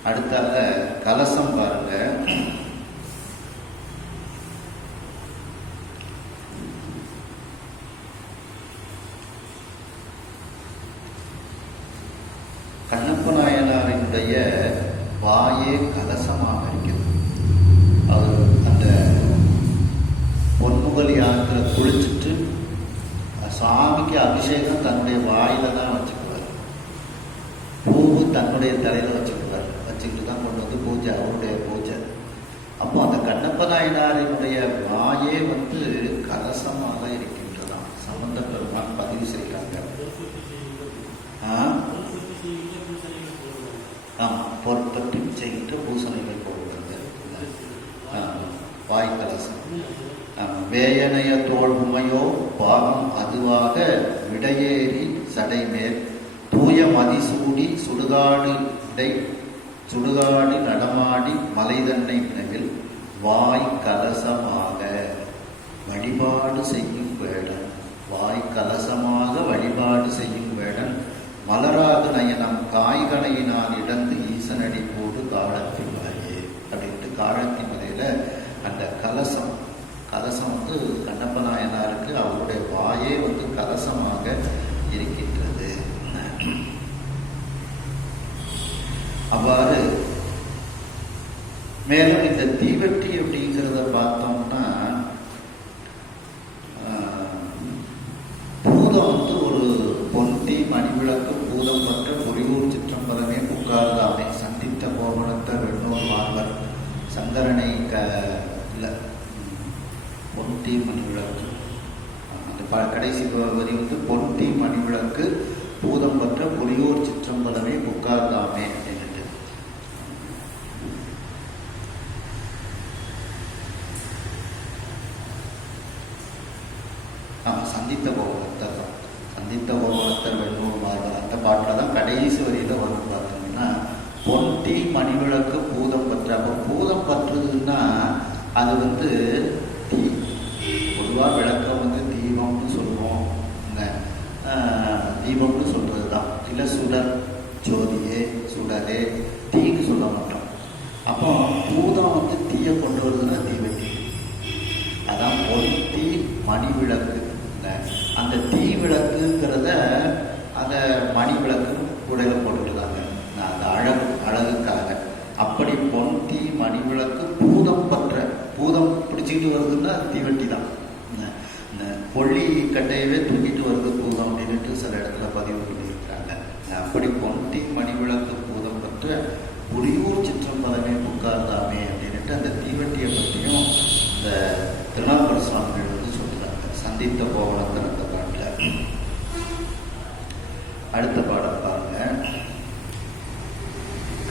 அடுத்தால கலசம் பாருங்க. கண்ணப்ப நாயனாரினுடைய வாயே கலசமாக இருக்கிறது. அவர் அந்த பொன்முகலி ஆற்றில குளிச்சுட்டு சுவாமிக்கு அபிஷேகம் தன்னுடைய வாயில தான் வச்சுக்குவார். பூவு தன்னுடைய தலையில வச்சுக்கிட்டு தான் கொண்டு வந்து பூஜை, அவருடைய பூஜை. அப்போ அந்த கண்ணப்ப நாயனாரினுடைய வாயே கலசமாக இருக்கின்றதாம். சம்பந்த பெருமான் பதிவு செய்கிறாங்க. பொறுப்பற்றி செய்கின்ற பூசணைகள் போடுவது வாய் கலசம். வேயனைய தோல் உமையோ பாகம் அதுவாக விடையேறி சடைமேல் தூய மதிசூடி சுடுகாடு நடமாடி மலைதன்னை நினைவில் வாய் கலசமாக வழிபாடு செய்யும் வேடன். வாய் கலசமாக வழிபாடு செய்யும் வேடன் மலராது நயனம் காய்கனையினால் இடந்து ஈசனடி போடு காலத்தின் வரையே அப்படின்ட்டு காலத்தின் வரையில அந்த கலசம் கண்ணப்ப நாயனாருக்கு அவருடைய வாயே கலசமாக இருக்கின்றது. அவ்வாறு மேலும் இந்த தீவெட்டி அப்படிங்கிறத பார்த்தோம்னா பூதம் ஒரு பொந்தி மணிவிளக்கு பூதம் பற்ற பொறியூர் சிற்றம்பலமே புக்கார்தாமே சந்தித்த கோவணத்த வெண்ணூர் மார்பர் சங்கரனை பொந்தி மணிவிளக்கு. அந்த கடைசி வரி பொந்தி மணிவிளக்கு பூதம் பற்ற பொறியூர் சிற்றம்பலமே புக்கார்தாமே அப்படின்ட்டு. சந்தித்த கோவணத்தர் வெண்ணூர் மார்பர் அந்த பாட்டில் தான் கடைசி வரியில வரும். பார்த்தீங்கன்னா பொந்தி மணிவிளக்கு பூதம் பற்ற. அப்போ பூதம் பற்றுதுன்னா அது தீ. பொதுவாக விளக்கம் தீபம்னு சொல்லுவோம். தீபம்னு சொல்றது தான். இல்லை சுடர், ஜோதியே, சுடரே, தீன்னு சொல்ல மாட்டோம். அப்போ பூதம் தீயை கொண்டு வருதுன்னா தீவெட்டி. அதான் பொந்தி மணிவிளக்கு. அந்த தீ விளக்குங்கிறத அந்த மணி விளக்கு உடையில போட்டுருக்காங்க. அந்த அழகுக்காக. அப்படி பொந்தி மணி விளக்கு பூதம் பற்ற. பூதம் பிடிச்சிக்கிட்டு வருதுன்னா தீவெட்டி தான். கொள்ளி கட்டையவே தூக்கிட்டு வருது பூதம் அப்படின்ட்டு சில இடத்துல பதிவு பண்ணியிருக்கிறாங்க. அப்படி பொந்தி மணி விளக்கு பூதம் பற்ற புரியூர் சிற்றம்பலமே புக்கார்தாமே அப்படின்ட்டு அந்த தீவெட்டியை பற்றியும் இந்த திருநாவுக்கர சுவாமிகள் சொல்றாங்க. சந்தித்த கோவணத்தில் அந்த பாட்டில். அடுத்த பாடம் பாருங்க.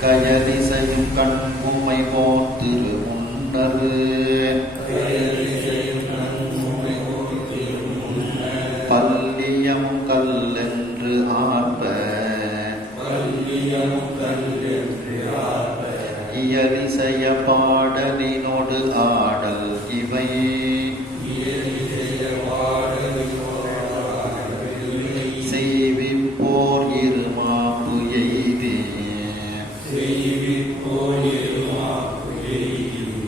கயலிசையும் கண்பூமை போத்திரு முன்னரு பல்லியம் கல்லென்று ஆர்ப்ப இயலிசைய பாடலினோடு ஆடல் இவை செய்விப்போர் இருமாப்பு எய்தே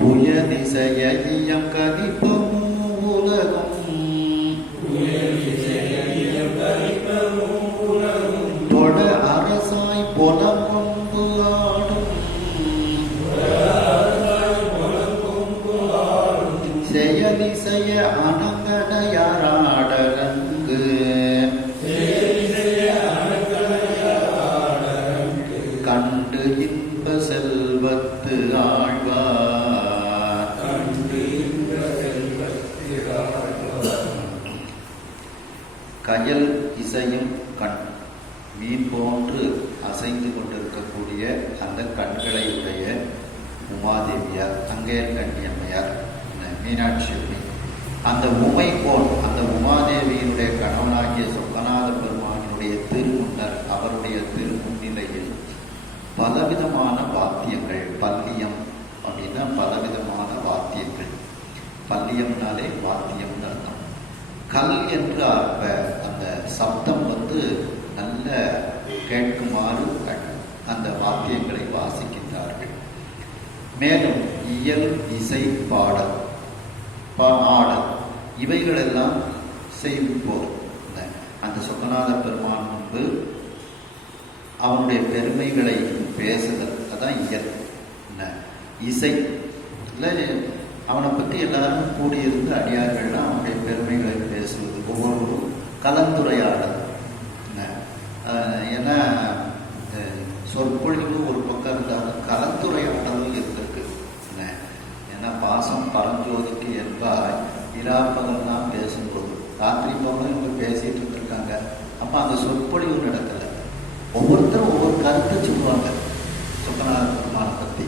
புயதிசைய இயம் கதிப்பம் உலகம் தொட அரசாய் பொலம்பொம்பு ஆடும் செயலிசைய அணங்கடையாராடரங்கு கண்டு இன்ப செல்வத்து ஆழ்வார். கயல் இசையும் கண் மீன் போன்று அசைந்து கொண்டிருக்கக்கூடிய அந்த கண்களை உடைய உமாதேவியார், அங்கேயர்கண்ணி அம்மையார், மீனாட்சி அம்மை. அந்த உமை போல் அந்த உமாதேவியினுடைய கணவனாகிய சொக்கநாத பெருமானினுடைய திருமுன்னர், அவருடைய திருமுன்னிலையில் பலவிதமான வாத்தியங்கள், பல்லியம் அப்படின்னா பலவிதமான வாத்தியங்கள். பல்லியம்னாலே வாத்தியம்னு அர்த்தம். கல் என்று ஆர்ப்ப அந்த சப்தம் நல்ல கேட்குமாறு அந்த வாத்தியங்களை வாசிக்கின்றார்கள். மேலும் இயல், இசை, பாடல், ஆடல் இவைகளெல்லாம் செய்வோர். அந்த சொக்கநாத பெருமான் முன்பு அவனுடைய பெருமைகளை பேசுதல், அதான் இயல். இசை இல்லை, அவனை பற்றி எல்லாரும் கூடியிருந்து அடியார்கள்லாம் அவனுடைய பெருமைகளை பேசுவது, ஒவ்வொருவரும் கலந்துரையாடல். ஏன்னா சொற்பொழிவு ஒரு பக்கம் இருந்தாலும் கலந்துரையாடலும் இருந்திருக்கு. ஏன்னா பாசம் பரஞ்சோதிக்கு என்பாய் இராப்பகல்லாம் பேசும்போது ராத்திரி பகலும் இவங்க பேசிட்டு இருந்திருக்காங்க. அப்போ அந்த சொற்பொழிவு நடக்கலை. ஒவ்வொருத்தரும் ஒவ்வொரு கருத்தை சொல்லுவாங்க சொக்கநாத பெருமானை பற்றி.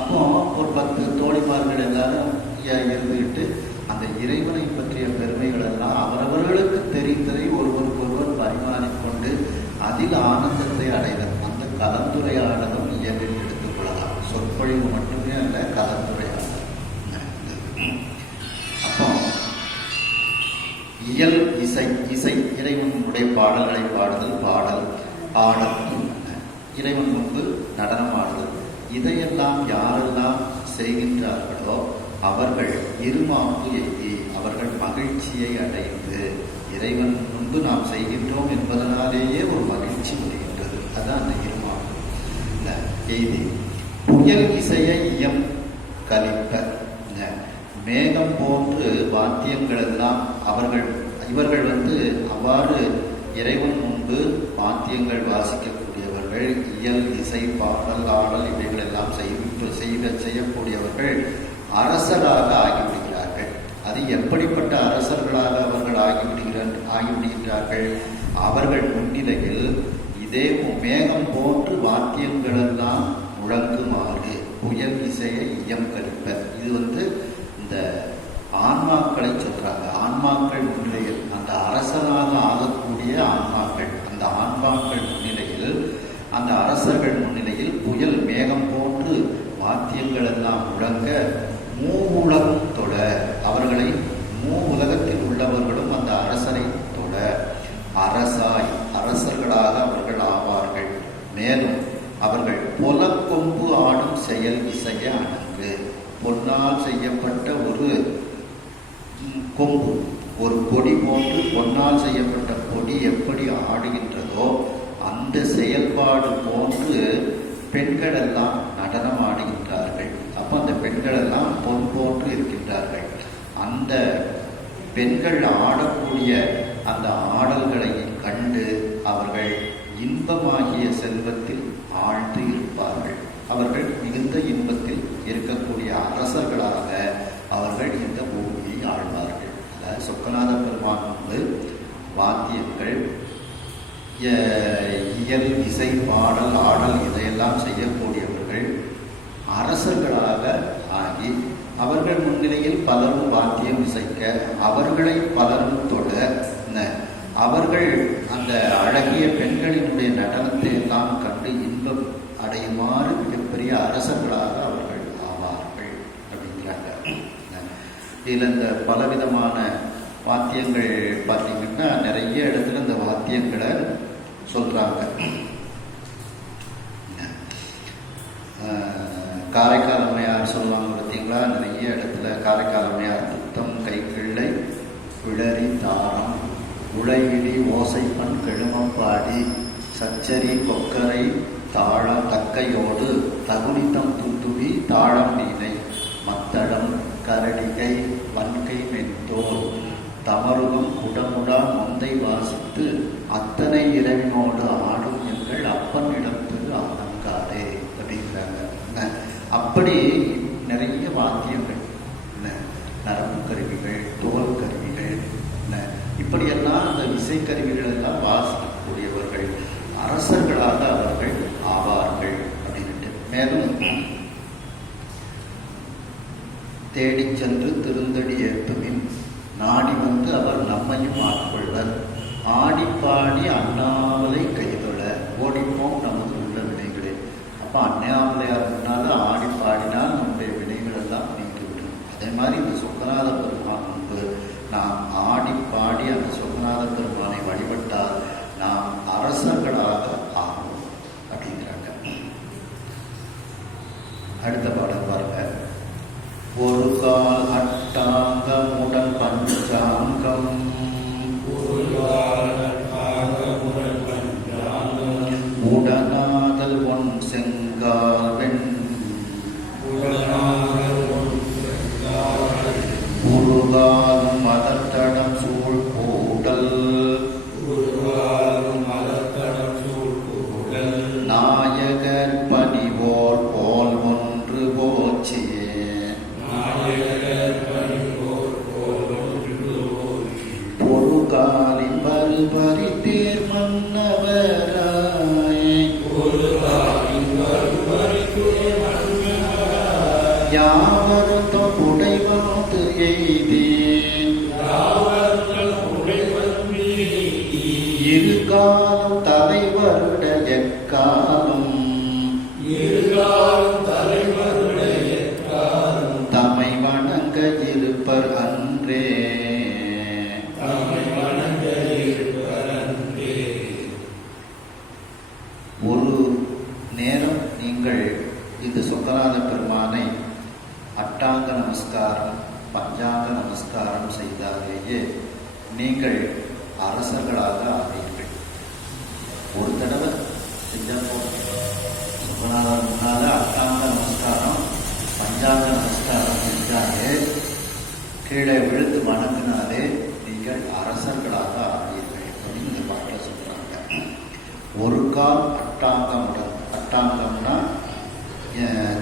அப்போ ஒரு 10 தோழிமார்கள் எல்லாரும் இருந்துக்கிட்டு அந்த இறைவனை பற்றிய பெருமைகள் எல்லாம் அவரவர்களுக்கு தெரிந்ததை ஒருவருக்கொருவர் பரிமாறிக்கொண்டு அதில் ஆனந்தத்தை அடைதல், அந்த கலந்துரையாடலும் இயலில் எடுத்துக் கொள்ளலாம். சொற்பொழிவு மட்டுமே அல்ல, கலந்துரையாடல். அப்போ இயல், இசை. இசை இறைவனுடைய பாடல்களை பாடுதல், பாடல், ஆடல், இறைவன் முன்பு நடனம் ஆடுதல். இதையெல்லாம் யாரெல்லாம் செய்கின்றார்களோ அவர்கள் இருமாப்பு எய்தி, அவர்கள் மகிழ்ச்சியை அடைந்து, இறைவன் முன்பு நாம் செய்கின்றோம் என்பதனாலேயே ஒரு மகிழ்ச்சி வருகின்றது. அதான் அந்த இருமாப்பு எய்தி. புயல் இசையை இயம் கலிப்ப, மேகம் போன்று வாத்தியங்கள் எல்லாம் இவர்கள் அவ்வாறு இறைவன் முன்பு வாத்தியங்கள் வாசிக்கக்கூடியவர்கள், இயல், இசை, பாடல், ஆடல் இவைகள் எல்லாம் செய்யக்கூடியவர்கள் அரசராக ஆகிவிடுகிறார்கள். அது எப்படிப்பட்ட அரசர்களாக அவர்கள் ஆகிவிடுகிறார்கள்? அவர்கள் முன்னிலையில் இதே மேகம் போன்று வாத்தியங்கள் எல்லாம் முழங்குமாறு புயல் இசையை இயம் கழிப்பர். இது இந்த ஆன்மாக்களை சொல்றாங்க. ஆன்மாக்கள் முன்னிலையில், அந்த அரசனாக ஆகக்கூடிய ஆன்மாக்கள், அந்த ஆன்மாக்கள் முன்னிலையில், அந்த அரசர்கள் முன்னிலையில் புயல் மேகம் போன்று வாத்தியங்கள் எல்லாம் முழங்க மூவுலகம் தொட, அவர்களை உலகத்தில் உள்ளவர்களும் அந்த அரசரை தொட அரசாய் அரசர்களாக அவர்கள் ஆவார்கள். மேலும் அவர்கள் பொலக்கொம்பு ஆடும் செயல் இசைய அணங்கு. பொன்னால் செய்யப்பட்ட ஒரு கொம்பு, ஒரு கொடி போன்று பொன்னால் செய்யப்பட்ட கொடி எப்படி ஆடுகின்றதோ அந்த செயல்பாடு போன்று பெண்கள் எல்லாம் நடனம் ஆடுகின்றார்கள். அப்போ அந்த பெண்கள் எல்லாம் பொன் போன்று இருக்கின்றார்கள். அந்த பெண்கள் ஆடக்கூடிய அந்த ஆடல்களை கண்டு அவர்கள் இன்பமாகிய செல்வத்தில் ஆழ்ந்து இருப்பார்கள். அவர்கள் மிகுந்த இன்பத்தில் இருக்கக்கூடிய அரசர்களாக அவர்கள் இந்த பூமியை ஆழ்வார்கள். அதாவது சொக்கநாத பெருமான் முன்பு வாத்தியங்கள், இயல், இசை, பாடல், ஆடல் இதையெல்லாம் செய்யக்கூடியவர்கள் அரசர்களாக ஆகி அவர்கள் முன்னிலையில் பலரும் வாத்தியம் இசைக்க, அவர்களை பலரும் தொட, அவர்கள் அந்த அழகிய பெண்களினுடைய நடனத்தை எல்லாம் கண்டு இன்பம் அடையுமாறு மிகப்பெரிய அரசர்களாக அவர்கள் ஆவார்கள் அப்படிங்கிறாங்க. இதில் இந்த பலவிதமான வாத்தியங்கள் பார்த்தீங்கன்னா நிறைய இடத்துல இந்த வாத்தியங்களை சொல்றாங்க. காரைக்கால் அம்மையார் சொல்லுவாங்க பார்த்தீங்களா, நிறைய இடத்துல காரைக்கால் அம்மையார் புத்தம் கைக்கிள்ளை விளரி தாரம் உளையிடி ஓசைப்பண் கெழுமப்பாடி சச்சரி கொக்கரை தாழம் தக்கையோடு தகுனித்தம் துத்துவி தாழம் நீனை மத்தளம் கரடிகை வன்கை மென்தோல் தமருகம் குடமுடா மொந்தை வாசித்து அத்தனை இரவினோடு ஆடும் எங்கள் அப்பன் இடத்து ஆனங்காரே அப்படிங்கிறாங்க. அப்படி நிறைய வாத்தியங்கள், நரம்பு கருவிகள், தோல் கருவிகள், இப்படியெல்லாம் அந்த இசைக்கருவிகள் எல்லாம் வாசிக்கக்கூடியவர்கள் அரசர்களாக அவர்கள் ஆவார்கள் அப்படின்ட்டு. மேலும் தேடி சென்று திருந்தடி ஏற்பமின் நாடி அவர் நம்மையும் ஆட்கொள்வர் ஆடிப்பாடி அண்ணாமலை கைதொழ ஓடிப்போம் நமது உள்ள வினைகளே. அப்போ அண்ணாமலையார் முன்னால் ஆடி பாடினால் நம்முடைய வினைகள் எல்லாம் நீங்கிவிடும். அதே மாதிரி இந்த சொக்கநாத பெருமான் முன்பு நாம் ஆடி பாடி அந்த சொக்கநாத பெருமானை வழிபட்டால் நாம் அரசர்களாக ஆகும் அப்படிங்கிறாங்க. அடுத்த பாடல் பாருங்கள். கால் அட்டாங்கமுடன் பஞ்சாங்கம் உடனாதல் ஒன் செங்கால் வெண் உருகாலும் மதத்தடம் சூழ் கூடல் நாயகர் பணிவோர் போல் ஒன்று போச்சே பொருகாலின் பல்பரி தேர் மன்னவராய் யாவருத்தம் உடைவாது எய்தேன் இருகாலம் தலைவருட எக்காலம் தமை வணங்க இருப்பர் அன்றே. ஒரு நேரம் நீங்கள் இந்த சொக்கநாத பெருமானை அட்டாங்க நமஸ்காரம் பஞ்சாங்க நமஸ்காரம் செய்தாலேயே நீங்கள் அரசர்களாக ஆவீர்கள். ஒரு தடவை செஞ்சப்போ சொக்கநாதர் முன்னால அட்டாங்க நமஸ்காரம் பஞ்சாங்க நமஸ்காரம் செஞ்சாலே கீழே விழுந்து வணங்கினாலே நீங்கள் அரசர்களாக ஆவீர்கள் அப்படின்னு இந்த பாட்டில் சொல்றாங்க. ஒரு கால் அட்டாங்கமுடன், அட்டாங்கம்னா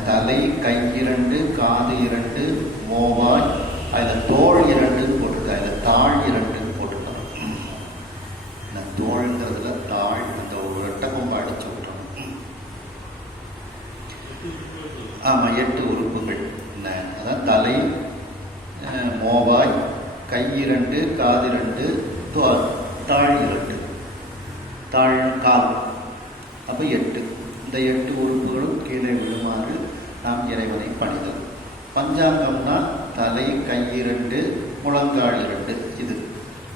தலை கை 2 காது 2 மோவாய், அதில் தோள் 2 போட்டுக்க, அதில் தாழ் 2 போட்டுக்கணும். இந்த தோள்ங்கிறதுல தாழ் அந்த ஒரு ரெட்டை கொம்பை அடிச்சு விட்டுறணும். ஆமாம், 8 உறுப்புகள். அதான் தலை, மோவாய், கை 2 காது 2 தாழ் 2 தாழ் கால், அப்போ 8. இந்த 8 உறுப்புகளும் கீழே விழுமாறு நாம் இறைவனை பணிதல். பஞ்சாங்கம்னா தலை கை 2 முழங்கால் 2. இது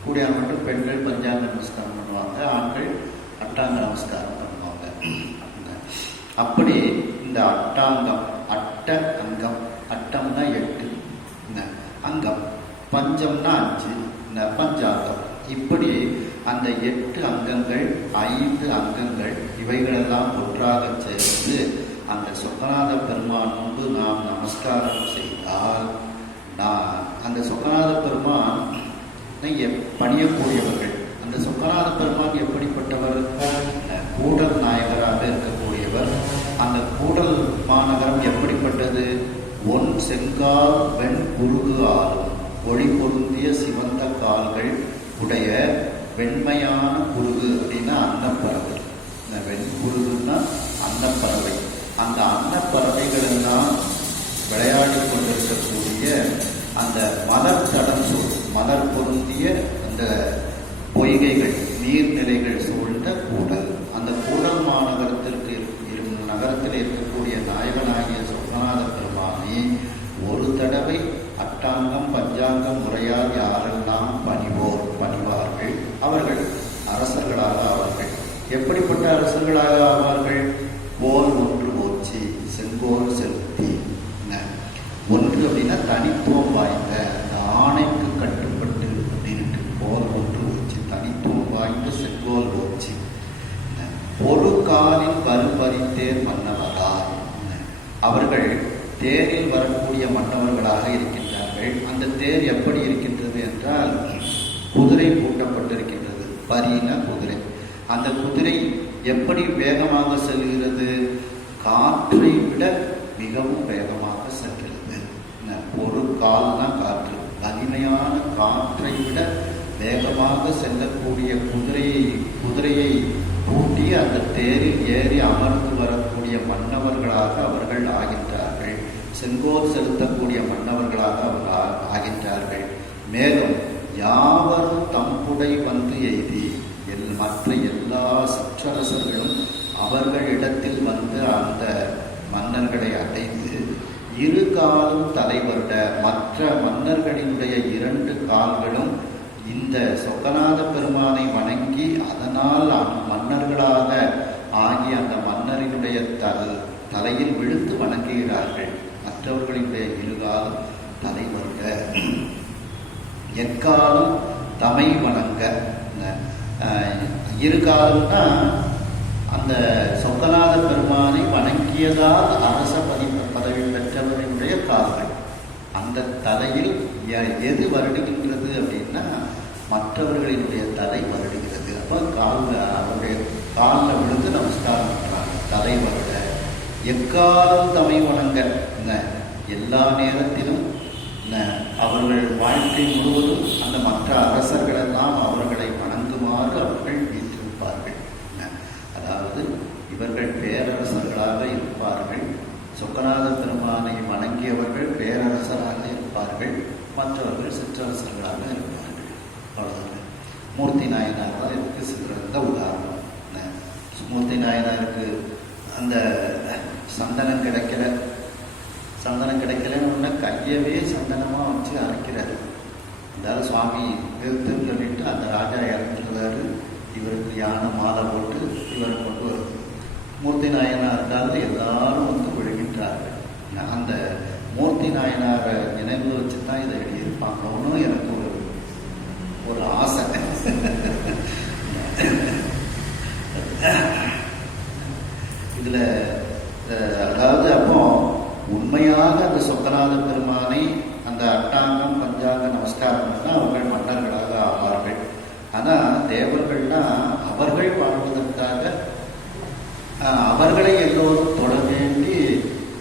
கூடியான மட்டும் பெண்கள் பஞ்சாங்க நமஸ்காரம் பண்ணுவாங்க, ஆண்கள் அட்டாங்க நமஸ்காரம் பண்ணுவாங்க. அப்படி இந்த அட்டாங்கம், அட்ட அங்கம், அட்டம்னா 8 அங்கம், பஞ்சம்னா 5 பஞ்சாங்கம். இப்படி அந்த 8 அங்கங்கள் 5 அங்கங்கள் இவைகளெல்லாம் ஒன்றாக சேர்ந்து அந்த சொக்கநாத பெருமான் முன்பு நாம் நமஸ்காரம் செய்தால் அந்த சொக்கநாத பெருமான் பணியக்கூடியவர்கள். அந்த சொக்கநாத பெருமான் எப்படிப்பட்டவர்? கூடல் நாயகராக இருக்கக்கூடியவர். அந்த கூடல் மாநகரம் எப்படிப்பட்டது? ஒன் செங்கால் வெண் குருகு ஆளும் ஒளி பொருந்திய சிவந்த கால்கள் உடைய வெண்மையான குருகு அப்படின்னா அன்னப்பறவை. இந்த வெண்குருகுன்னா அன்னப்பறவை. அந்த அன்னப்பறவைகள் எல்லாம் விளையாடி கொண்டிருக்கக்கூடிய அந்த மலர் தடம் மலர் பொருந்திய அந்த பொய்கைகள், நீர்நிலைகள் சூழ்ந்த கூடல். அந்த கூடல் மாநகரத்திற்கு நகரத்தில் இருக்கக்கூடிய நாயகனாகிய சொக்கநாத பெருமானை ஒரு தடவை அட்டாங்கம் பஞ்சாங்கம் முறையால் யாரெல்லாம் பணிவார்கள் அவர்கள் அரசர்களாக ஆவார்கள். எப்படிப்பட்ட அரசர்களாக ஆவார்கள்? போர் ஒன்று போச்சு, செங்கோல் செலுத்தி. ஒன்று அப்படின்னா தனித்துவம் வாய்ந்த, அந்த ஆணைக்கு கட்டுப்பட்டு அப்படின்ட்டு போர் ஒன்று போச்சு, தனித்துவம் வாய்ந்த செங்கோல் போச்சு. ஒரு காலில் வருபரித்தேர் மன்னவராய், அவர்கள் தேரில் வரக்கூடிய மன்னவர்களாக இருக்கின்றார்கள். அந்த தேர் எப்படி இருக்கின்றது என்றால் குதிரை பூட்டப்பட்டிருக்கின்றது. பரின குதிரை. அந்த குதிரை எப்படி வேகமாக செல்கிறது? காற்றை விட மிகவும் வேகமாக செல்கிறது. ஒரு கால் தான் காற்று. வலிமையான காற்றை விட வேகமாக செல்லக்கூடிய குதிரையை பூட்டி அந்த தேரில் ஏறி அமர்ந்து வரக்கூடிய மன்னவர்களாக அவர்கள் ஆகின்றார்கள். செங்கோல் செலுத்தக்கூடிய மன்னவர்களாக அவர்கள் ஆகின்றார்கள். மேலும் யாவரும் தம்புடை வந்து எய்தி, மற்ற எல்லா சிற்றரசர்களும் அவர்களிடத்தில் வந்து அந்த மன்னர்களை அடைந்து இரு காலும் தலைவருட மற்ற மன்னர்களினுடைய 2 கால்களும் இந்த சொக்கநாத பெருமானை வணங்கி அதனால் மன்னர்களாக ஆகிய அந்த மன்னரினுடைய தலையில் விழுந்து வணங்குகிறார்கள். மற்றவர்களினுடைய 2 காலும் தலை வருக, எக்காலம் தமை வணங்க. இருகாலம்னா அந்த சொக்கநாத பெருமானை வணங்கியதால் அரச பதவி பெற்றவர்களுடைய கால்கள். அந்த தலையில் எது வருடுகின்றது அப்படின்னா மற்றவர்களினுடைய தலை வருடுகிறது. அப்போ அவருடைய காலில் விழுந்து நமஸ்காரம் பண்ணுறாங்க. தலை வருட, எக்காலம் தமை வணங்க, எல்லா நேரத்திலும் அவர்கள் வாழ்க்கை முழுவதும் அந்த மற்ற அரசர்களெல்லாம் அவர்களை வணங்குமாறு அவர்கள் வீற்றிருப்பார்கள். அதாவது இவர்கள் பேரரசர்களாக இருப்பார்கள். சொக்கநாத பெருமானை வணங்கியவர்கள் பேரரசராக இருப்பார்கள், மற்றவர்கள் சிற்றரசர்களாக இருப்பார்கள். அவ்வளோதான். மூர்த்தி நாயனார் தான் இதுக்கு சிறந்த உதாரணம். மூர்த்தி நாயனாருக்கு அந்த சந்தனம் கிடைக்கலன்னு கையவே சந்தனமாக வச்சு அரைக்கிறாரு. அதாவது சுவாமி நிறுத்துன்னு சொல்லிட்டு அந்த ராஜா இறந்துருந்தாரு. இவருக்கு யானை மாலை போட்டு இவரை கொண்டு வரும். மூர்த்தி நாயனார் இருந்தாலும் எல்லாரும் வந்து விழுகின்றார்கள். அந்த மூர்த்தி நாயனாரை நினைவு வச்சு தான் இதை எழுதியிருப்பாங்களோன்னு எனக்கு ஒரு ஆசை. இதில் அதாவது அப்போ உண்மையாக அந்த சொக்கநாத பெருமானை அந்த அட்டாங்கம் பஞ்சாங்க நமஸ்காரம் தான் அவர்கள் மன்னர்களாக ஆவார்கள். ஆனால் தேவர்கள்லாம் அவர்கள் வாழ்வதற்காக அவர்களை எல்லோரும் தொட வேண்டி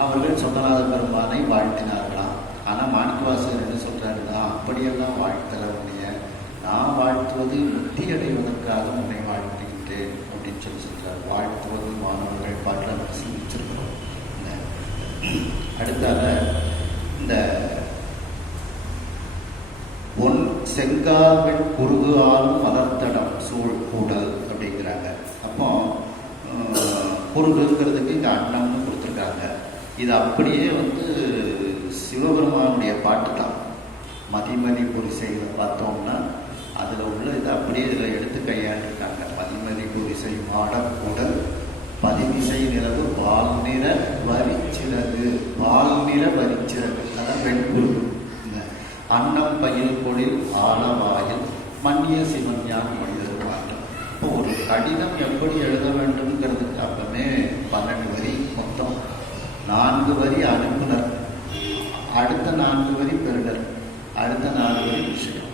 அவர்கள் சொக்கநாத பெருமானை வாழ்த்தினார்களாம். ஆனால் மாணிக்கவாசகர் என்ன சொல்றாருன்னா, அப்படியெல்லாம் வாழ்த்தல உன்னைய, நான் வாழ்த்துவது முக்தி அடைவதற்காக உன்னை வாழ்த்துகின்றேன் அப்படின்னு சொல்றார். வாழ்த்துவது மாணவர்கள் பாட்டில் நம்ம சிந்திச்சிருக்கிறோம். அடுத்தால இந்த பொன் செங்கால்கள் குறுகு ஆளும் மலர்த்தடம் சூழ் கூடல் அப்படிங்கிறாங்க. அப்போ குறுகுங்கிறதுக்கு இங்கே அன்னம்னு கொடுத்துருக்காங்க. இது அப்படியே வந்து சிவபெருமானுடைய பாட்டு தான். மதிமதி புரிசைகளை பார்த்தோம்னா அதில் உள்ள இதை அப்படியே இதில் எடுத்து கையாண்டிருக்காங்க. மதிமதி புரிசை மாடக்கூடல் பதிமிசை நிலவு பால் நிற வரிச்சிறகு, பால் நிற வரிச்சிறகு, அதான் வெண்குரு. அன்னம் பயில் பொழில் ஆழவாயில் மன்னிய சிவஞான் மொழிதல் மாற்றம். இப்போ ஒரு கடிதம் எப்படி எழுத வேண்டும்ங்கிறதுக்கு அப்பமே 12 வரி மொத்தம். 4 வரி அனுப்புனர், அடுத்த 4 வரி பெறுநர், அடுத்த 4 வரி விஷயம்.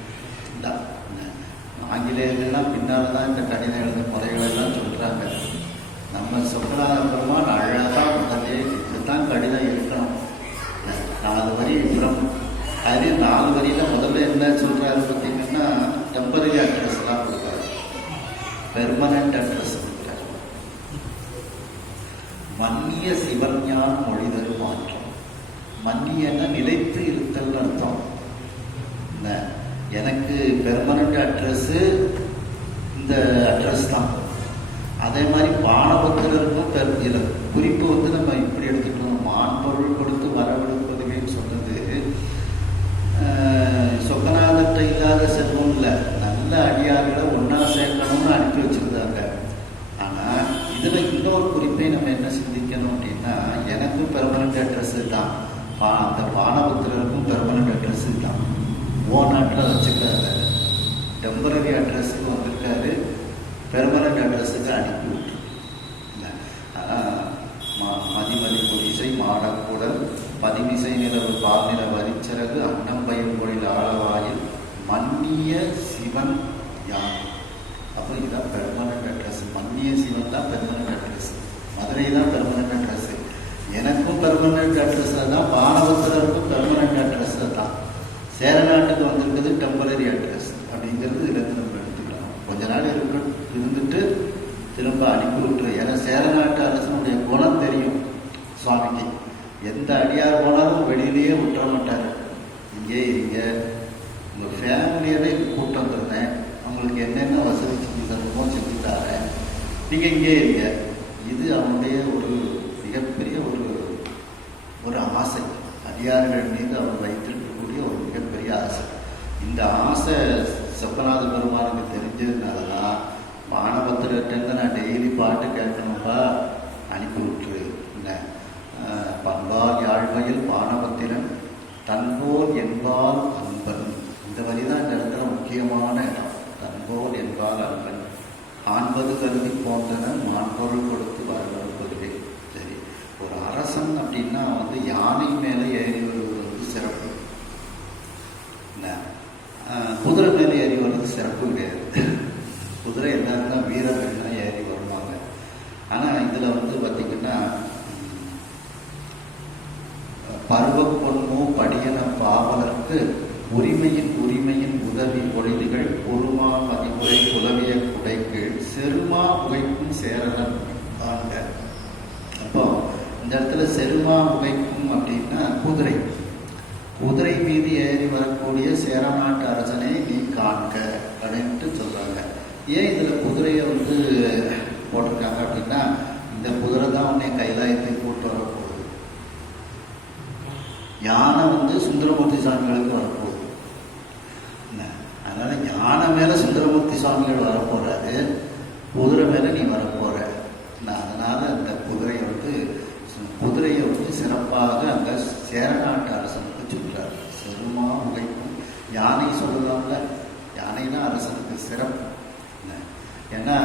ஆங்கிலேயர்கள்லாம் பின்னால் தான் இந்த கடிதம் எழுத முறைகளெல்லாம் சொல்கிறாங்க. நம்ம சொக்கநாத பெருமான் அழகாக முதலே இப்படித்தான் கடிதம் இருக்கணும். 4 வரி விவரம். அது 4 வரியில் முதல்ல என்ன சொல்கிறாரு பார்த்தீங்கன்னா, டெம்பரரி அட்ரஸ்லாம் கொடுக்குறாரு, பெர்மனண்ட் அட்ரஸ் கொடுக்குறாரு. மன்னிய சிவஞான் மொழிதல் மாற்றம். மன்னியன்னா நிலைத்து இருத்தல் அர்த்தம். எனக்கு பெர்மனண்ட் அட்ரஸ்ஸு இந்த அட்ரஸ் தான். அதே மாதிரி பானபத்திரருக்கும் இதில் குறிப்பு வந்து நம்ம இப்படி எடுத்துக்கணும். மான்பொருள் கொடுத்து வரவெடுப்பதுன்னு சொன்னது சொக்கநாதத்தை இல்லாத செல்வம் இல்லை, நல்ல அடியார்களை ஒன்றா சேர்க்கணும்னு அனுப்பி வச்சுருந்தாங்க. ஆனால் இதில் இன்னொரு குறிப்பை நம்ம என்ன சிந்திக்கணும் அப்படின்னா, எனக்கும் பெர்மனண்ட் அட்ரஸ்ஸு தான், அந்த பானபத்திரருக்கும் பெர்மனண்ட் அட்ரஸ்ஸு தான். நாட்டில் வச்சுக்கிறாரு, டெம்பரரி அட்ரஸுக்கு வந்திருக்காரு, பெர்மனண்ட் அட்ரஸுக்கு அனுப்பி விட்டு. மதிமதி பொலிசை மாடக்கூடல் பதிமிசை நிலவு பால்நில வரிச்சிறகு அன்னம் பயன்பொழில் ஆழவாயில் மன்னிய சிவன் யான். அப்போ இதுதான் பெர்மனண்ட் அட்ரஸ். மன்னிய சிவன் தான் பெர்மனண்ட் அட்ரஸ். மதுரை தான் பெர்மனண்ட் அட்ரஸ். எனக்கும் பெர்மனண்ட் அட்ரஸ் தான், பானபத்திரருக்கும் பெர்மனண்ட் அட்ரஸ் தான். சேரநாட்டுக்கு வந்திருக்கிறது டெம்பரரி அட்ரஸ் அப்படிங்கிறது இதில் நம்ம எடுத்துக்கலாம். கொஞ்ச நாள் இருந்துட்டு திரும்ப அனுப்பி விட்டுரு. ஏன்னா சேரநாட்டு அரசனுடைய குணம் தெரியும் சுவாமிக்கு. எந்த அடியார் போனாலும் வெளியிலேயே விட்டுற மாட்டார். இங்கே இருங்க, உங்கள் ஃபேமிலியவே கூட்டம் வந்துருந்தேன், அவங்களுக்கு என்னென்ன வசதி செஞ்சு தருமோ செஞ்சு தரேன், நீங்கள் இங்கே இருங்க. இது அவனுடைய ஒரு மிகப்பெரிய ஒரு ஆசை. அடியார்கள் மீது அவர் வைத்திருக்கக்கூடிய ஒரு மிகப்பெரிய ஆசை. இந்த ஆசை சொக்கநாத பெருமானுக்கு தெரிஞ்சதுனால தான் பானபத்திரர்கிட்ட நான் டெய்லி பாட்டு கேட்கணும்பா, அனுப்பி விட்டுரு. என்ன பண்பால் யாழ்மையில் பானபத்திரன் தன்போல் என்பால் அன்பன். இந்த வரி தான் இந்த இடத்துல முக்கியமான இடம். தன்போல் என்பால் அன்பன், காண்பது கருதி போன்றன மான்பொருள் கொடுத்து வரவழைப்பதுவே. சரி, ஒரு அரசன் அப்படின்னா யானை மேலே ஏறி வருவது சிறப்பு, குதிரை மேலே ஏறி வர்றது சிறப்பு கிடையாது. குதிரை எல்லாரும் தான் வீரர்கள்னா ஏறி வருவாங்க. ஆனால் இதில் பார்த்தீங்கன்னா பருவ பொன்மோ படியன பாவலருக்கு உரிமையின் உதவி பொழுதுகள் பொறுமா பதிமுறை புலவிய குடைக்கு செருமா உகைக்கும் சேரலன் ஆண்ட. அப்போ இந்த இடத்துல செருமா உகைக்கும் அப்படின்னா குதிரை மீது ஏறி வரக்கூடிய சேரநாட்டு அரசனை நீ காண்க அப்படின்ட்டு சொல்றாங்க. ஏன் இதுல குதிரையை போட்டிருக்காங்க அப்படின்னா, இந்த குதிரை தான் உன்னை கைலாயத்தை கூட்டு வரப்போகுது. யானை சுந்தரமூர்த்தி சுவாமிகளுக்கு வரப்போகுது. அதனால யானை மேல சுந்தரமூர்த்தி சுவாமிகள் வரப்போறாரு, குதிரை மேல நீ வரப்போற. அதனால அந்த குதிரையை சிறப்பாக அந்த சேரநாட்டு அரசனுக்கு சொல்றாரு. செருமா உகைக்கும் யானை சொல்லலாம்ல, யானைனா அரசனுக்கு சிறப்பு. ஏன்னா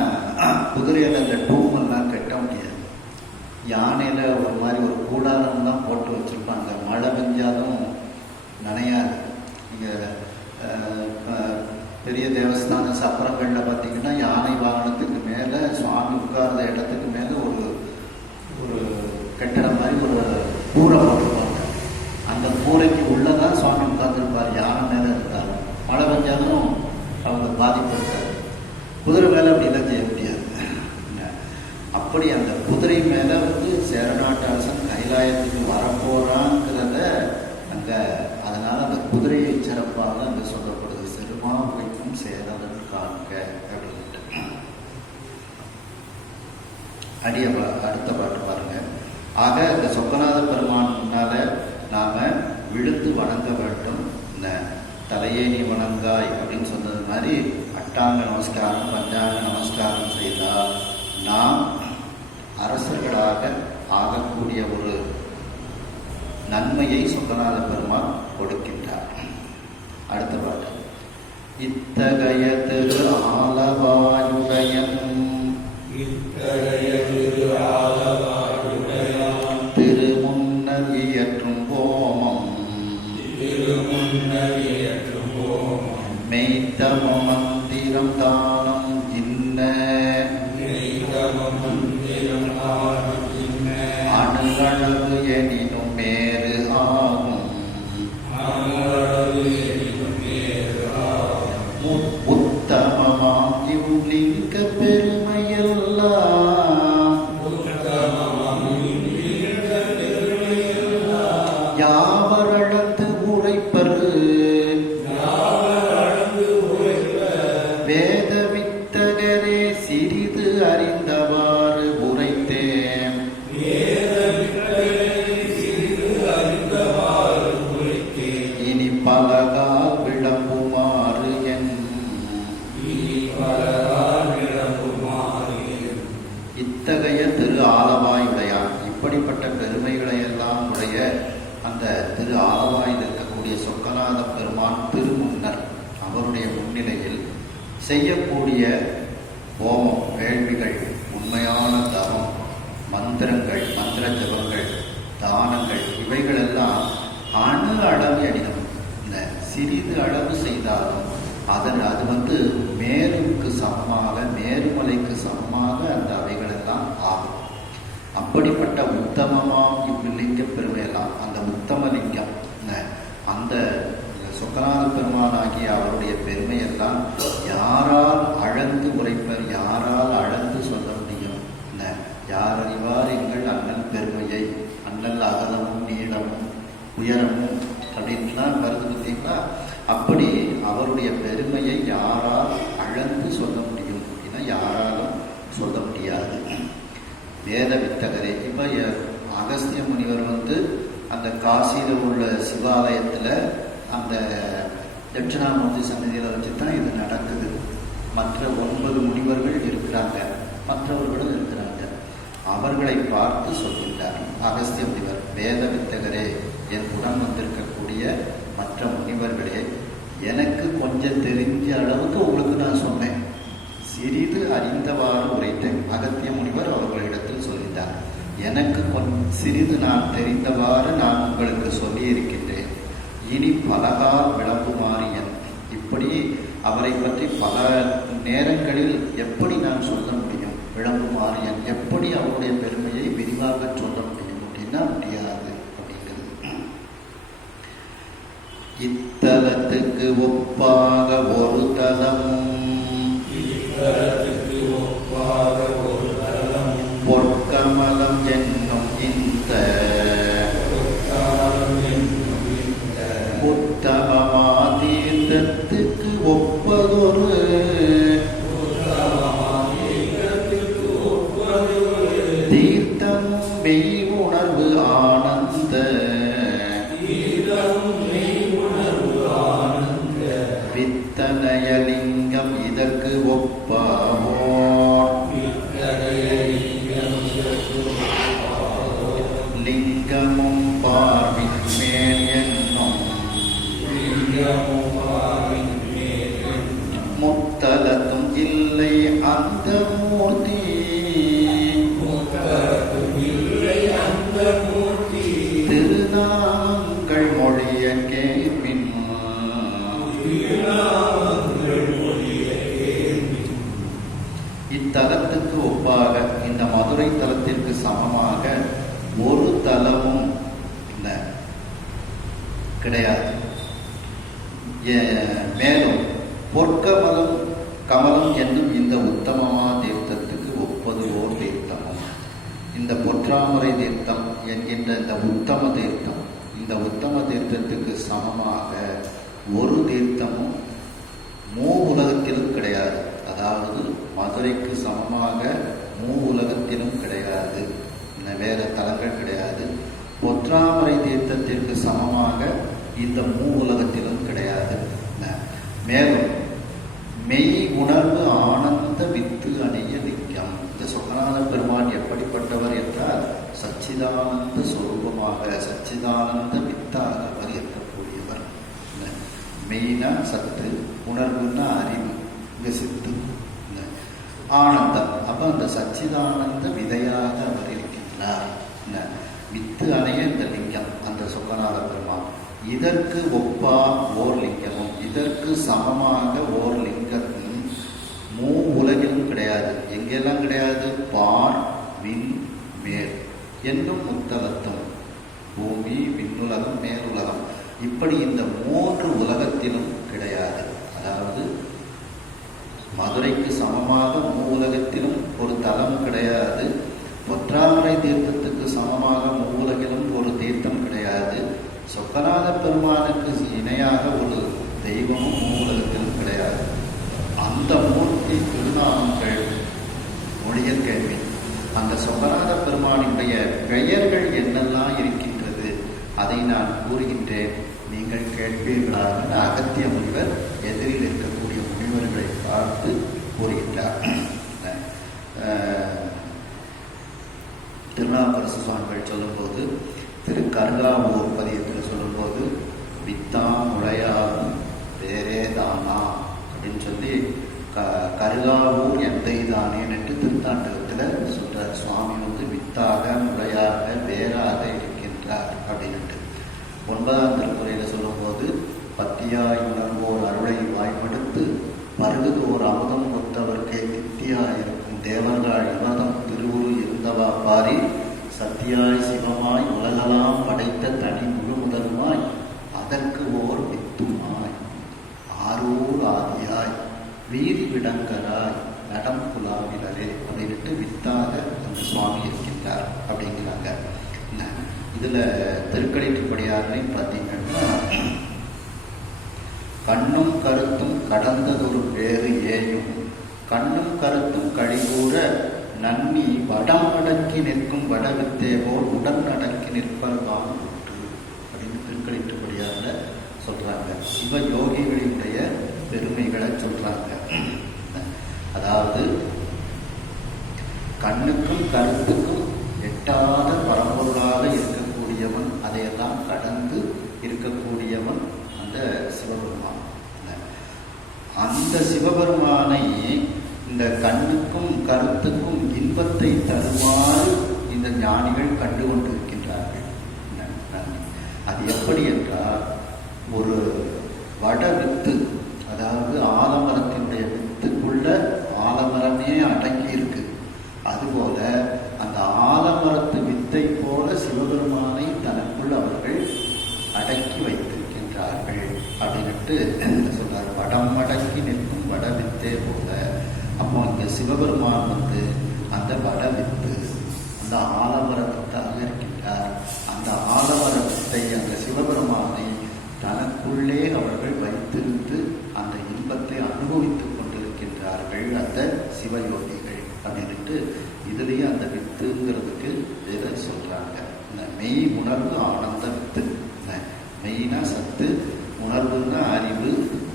குதிரையில அந்த டூமெல்லாம் கட்ட முடியாது. யானையில ஒரு மாதிரி ஒரு கூடாரம் தான் போட்டு வச்சிருப்பாங்க, மழை பெஞ்சாலும் நனையாது. இங்க பெரிய தேவஸ்தான சப்பரங்கள்ல பார்த்தீங்கன்னா யானை வாகனத்துக்கு மேல சுவாமி உட்கார்ந்த இடத்துக்கு மேல ஒரு கட்டடம் மாதிரி ஒரு கூரை போட்டிருப்பாங்க. அந்த கூரைக்கு உள்ளதான் சுவாமி உட்கார்ந்துருப்பார். யானை மேல இருந்தாலும் மழை பெஞ்சாலும் அவங்க பாதிப்படுத்தாரு. குதிரை மேல அப்படிலாம் செய்ய முடியாது. அப்படி அந்த குதிரை மேல சேரநாட்டு அரசன் கைலாயத்துக்கு வரப்போறாங்கிறத அங்க, அதனால அந்த குதிரையை சிறப்பாக அங்க சொல்லப்படுது. செருமா உகைக்கும் சேரலன் காண்க அப்படின்ட்டு. அடுத்த பாட்டு பாருங்க. ஆக இந்த சொக்கநாத பெருமான் முன்னால நாம விழுந்து வணங்க வேண்டும். இந்த தலையே நீ வணங்காய் அப்படின்னு சொன்னது மாதிரி அட்டாங்க நமஸ்காரம் பஞ்சாங்க நமஸ்காரம் செய்தால் நாம் அரசர்களாக ஆகக்கூடிய ஒரு நன்மையை சொக்கநாத பெருமான் கொடுக்கின்றார். அடுத்த பாட்டு. இத்தகைய திரு ஆலவாயுடையன் திருமுன்னர் இயற்றும் போமம் மெய்த்தம மந்திரம் தானம் இன்ன அணுகளவு எனினும் மேறு ஆகும் உத்தமமாம் இவ்லிங்க பெருமையெல்லாம் யாவரளந்து உரைப்பரு வேத வித்தகரே சிறிது அறிந்தவாறு உரைத்தேன். இனி பலகால் விளம்புமாறு என் இத்தகைய திரு ஆலவாயுடையான். இப்படிப்பட்ட பெருமைகளை எல்லாம் உடைய அந்த திரு ஆலவாயில் இருக்கக்கூடிய சொக்கநாத பெருமான் திருமுன்னர் அவருடைய முன்னிலையில் செய்யக்கூடிய ஹோமம், வேள்விகள், உண்மையான தவம், மந்திரங்கள், மந்திர ஜபங்கள், தானங்கள், இவைகளெல்லாம் அணு அளவு அடிக்கும். இந்த சிறிது அளவு செய்தாலும் அது மேலுக்கு சமமாக, மேருமலைக்கு சமமாக அந்த அவைகளெல்லாம் ஆகும். அப்படிப்பட்ட உத்தமமாம் இவ்லிங்க பெருமையெல்லாம் அந்த உத்தமலிங்கம், அந்த சொக்கநாத பெருமானாகிய அவருடைய பெருமையெல்லாம் யாரால் அளந்து உரைப்பர், யாரால் அளந்து சொல்ல முடியும்? யார் அறிவார் எங்கள் அண்ணல் பெருமையை, அண்ணல் அகலமும் நீளமும் உயரமும் அப்படின்லாம் வருது பார்த்தீங்களா? அப்படி அவருடைய பெருமையை யாரால் அளந்து சொல்ல முடியும் அப்படின்னா யாராலும் சொல்ல முடியாது. வேத வித்தகரே. இப்போ அகஸ்திய முனிவர் அந்த காசியில் உள்ள சிவாலயத்தில் அந்த தட்சிணாமூர்த்தி சன்னதியில் வச்சு தான் இது நடக்குது. மற்ற 9 முனிவர்கள் இருக்கிறாங்க, மற்றவர்களும் இருக்கிறாங்க. அவர்களை பார்த்து சொல்கின்றார் அகஸ்திய முனிவர். வேத வித்தகரே, என் உடன் வந்திருக்கக்கூடிய மற்ற முனிவர்களே, எனக்கு கொஞ்சம் தெரிஞ்ச அளவுக்கு உங்களுக்கு நான் சொன்னேன், சிறிது அறிந்தவாறு உரைத்தேன். அகத்திய முனிவர் அவர்களிடத்தில் சொல்லிட்டார், எனக்கு சிறிது நான் தெரிந்தவாறு நான் உங்களுக்கு சொல்லியிருக்கின்றேன். இனி பலகா விளம்புமாறியன். இப்படி அவரை பற்றி பல நேரங்களில் எப்படி நான் சொல்ல முடியும்? விளம்புமாறியன் எப்படி அவருடைய பெருமையை விரிவாக சொல்ல முடியும் அப்படின்னா முடியாது அப்படிங்கிறது. இத்தலத்துக்கு ஒப்பாக ஒரு தலமும் பொற்கமலம் என்னும் இந்த உத்தமமா தீர்த்தத்துக்கு ஒப்பதொரு தீர்த்தமும் மெய் உணர்வு ஆனந்த வித்தனயலிங்கம் இதற்கு ஒப்பாவோ லிங்கமும் பார்வின் மேல் என்னும் முத்தலத்தும் இல்லை அந்த மூர்த்தி திருநாமங்கள் மொழிய கேட்பின் இத்தலத்துக்கு ஒப்பாக இந்த மதுரை தலத்திற்கு சமமாக ஒரு தலமும் கிடையாது. மேலும் பொற்கமலம் கமலம் என்னும் இந்த உத்தமமா தீர்த்தத்துக்கு ஒப்பது ஓர் தீர்த்தமும், இந்த பொற்றாமரை தீர்த்தம் என்கின்ற இந்த உத்தம தீர்த்தத்துக்கு சமமாக ஒரு தீர்த்தமும் உலகத்திலும் கிடையாது. அதாவது மதுரைக்கு சமமாக உலகத்திலும் கிடையாது, வேற தலங்கள் கிடையாது. பொற்றாமரை தீர்த்தத்திற்கு சமமாக இந்த உலகத்திலும் கிடையாது. மேலும் மெய் உணர்வு ஆனந்த வித்து அணிய லிங்கம். இந்த சொக்கநாத பெருமான் எப்படிப்பட்டவர் என்றால் சச்சிதானந்த சொரூபமாக சச்சிதானந்த வித்தாக அவர் இருக்கக்கூடியவர். மெய்னா சத்து, உணர்வுன்னா அறிவு, இங்க சித்து, ஆனந்தம். அப்ப அந்த சச்சிதானந்த விதையாக அவர் இருக்கின்றார். வித்து அணைய இந்த லிங்கம் அந்த சொக்கநாத பெருமான். இதற்கு ஒப்பா ஓர் லிங்கமும், இதற்கு சமமாக ஓர் லிங்கமும் உலகிலும் கிடையாது. எங்கெல்லாம் கிடையாது? பார் விண் மேல் என்னும் முத்தலத்தும், பூமி, விண்ணுலகம், மேலுலகம், இப்படி இந்த 3 உலகத்திலும் கிடையாது. அதாவது மதுரைக்கு சமமாக உலகத்திலும் ஒரு தலம் கிடையாது. பொற்றாமரை தீர்த்தத்துக்கு சமமாக உலகிலும் ஒரு தீர்த்தம் கிடையாது. சொக்கநாத பெருமானுக்கு இணையாக ஒரு தெய்வமும் உலகத்திலும் கிடையாது. அந்த மூர்த்தி திருநாமங்கள் மொழிய கேள்வி. அந்த சொக்கநாத பெருமானுடைய பெயர்கள் என்னெல்லாம் இருக்கின்றது அதை நான் கூறுகின்றேன், நீங்கள் கேட்பீர்களாக. அகத்திய முனிவர் எதிரில் இருக்கக்கூடிய முனிவர்களை பார்த்து கூறுகின்றார். திருநாவுக்கரசு சுவாமிகள் சொல்லும்போது, திரு கருகாவூர் பதியத்தில் சொல்லும்போது, வித்தா முளையாகும் வேறே தானா அப்படின்னு சொல்லி கருகாவூர் எந்தை தானேன்னு திருத்தாண்டகத்தில் சொல்ற சுவாமி வித்தாக முளையாக வேறாக இருக்கின்றார் அப்படின்ட்டு. 9ஆம் திருக்குறையில சொல்லும்போது, பத்தியாய் உணர்வோர் அருளை வாய்ப்படுத்து மருகுதோர் அமுதம் ஒத்தவர்க்கே தித்தியாயிருக்கும் தேவர்கள் இவதம் திருவுரு இருந்தவா பாரி சத்தியாய் சிவமாய் உலகலாம் படைத்த தனி முழு முதலுமாய் அதற்கு ஓர் வித்துமாய் ஆரூர் ஆதியாய் வீதி விடங்கராய் நடம் புலாவிலரே அப்படின்ட்டு வித்தாக அந்த சுவாமி இருக்கின்றார் அப்படிங்கிறாங்க. இதுல திருக்கடைற்றுப்படியாரையும் பார்த்தீங்கன்னா, கண்ணும் கருத்தும் கடந்ததொரு வேறு ஏயும் கண்ணும் கருத்தும் கழிகூற நன்னி வடம் அடக்கி நிற்கும் வடவித்தேவோர் உடன் அடக்கி நிற்பர்வான் அப்படின்னு திருக்கடைற்றுப்படியார சொல்றாங்க. சிவ யோகிகளுடைய பெருமைகளை சொல்றாங்க. அதாவது கண்ணுக்கும் கருத்துக்கும் எட்டாத பரம்பொருளாக இருக்கக்கூடியவன், அதையெல்லாம் கடந்து இருக்கக்கூடியவன் சிவபெருமானை இந்த கண்ணுக்கும் கருத்துக்கும் இன்பத்தை தருமாறு இந்த ஞானிகள் கண்டு கொண்டிருக்கின்றார்கள். அது எப்படி என்றால், ஒரு வட வித்து, அதாவது ஆலமரத்தினுடைய வித்துக்குள்ள ஆலமரமே அடங்கி இருக்கு. அதுபோல அந்த ஆலமரத்து வித்தை போல சிவபெருமானை தனக்குள் அவர்கள் அடக்கி வைத்திருக்கின்றார்கள் அப்படின்ட்டு சொல்றார். வடம் அடக்கி நிற்கும் வட வித்தே போல. அப்போ இங்க சிவபெருமான் அந்த வட வித்து, அந்த ஆலமர வித்தாக இருக்கின்றார். அந்த ஆலமர வித்தை, அந்த சிவபெருமானை தனக்குள்ளே அவர்கள் வைத்திருந்து அந்த இன்பத்தை அனுபவித்துக் கொண்டிருக்கின்றார்கள் அந்த சிவயோகிகள் அப்படின்ட்டு இதுலேயே அந்த வித்துங்கிறதுக்கு இதை சொல்றாங்க. இந்த மெய் உணர்வு ஆனந்த வித்து. மெய்னா சத்து, உணர்வுன்னா அறிவு,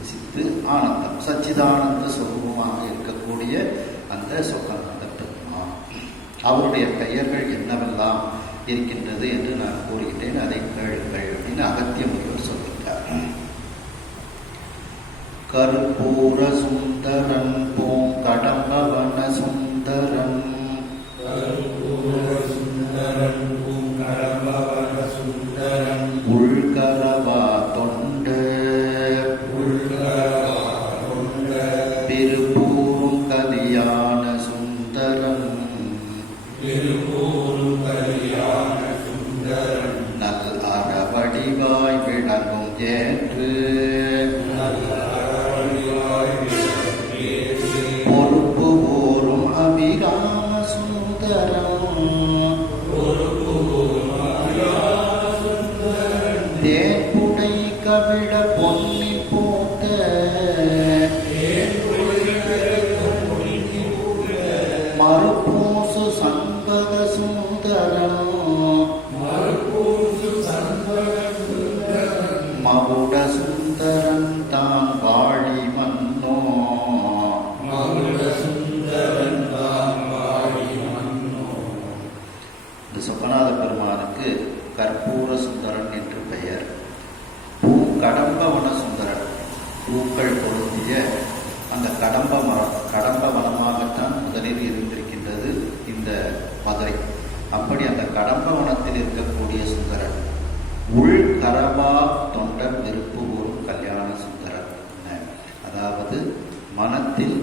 சித்து ஆனந்தம், சச்சிதானந்த சொரூபமாக இருக்கக்கூடிய அந்த சொக்கநாத பெருமான். அவருடைய பெயர்கள் என்னவெல்லாம் இருக்கின்றது என்று நான் கூறுகின்றேன், அதை கேளுங்கள் அப்படின்னு அகத்திய முனிவர் சொல்லிட்டார். கருப்பூர சுந்தரன் பூங்கடம்பவன சுந்தரன், உள்கரவா தொண்டு திருப்பூரும் கலியான சுந்தரன், நல் அறவடிவாய் விளங்கும் ஏற்று பொறுப்பு போரும் அபிராம சுந்தரம், தேப்புடை கவிழ பொன்னி போத்த மறுபூசு சண்பக சுந்தரம், மகுட சுந்தரன் தான் வாழி மன்னோ, இந்த சொக்கநாத பெருமானுக்கு கற்பூர சுந்தரன் என்று பெயர். பூங்கடம்பவன சுந்தரன், பூக்கள் பொருந்திய அந்த கடம்ப வனமாகத்தான் முதலில் இருந்திருக்கின்றது இந்த மதுரை. அப்படி அந்த கடம்பவனத்தில் இருக்கக்கூடிய சுந்தரன், உள் கரபா தொண்டர் விருப்பு ஊரும் கல்யாண சுந்தரன். அதாவது மனத்தில்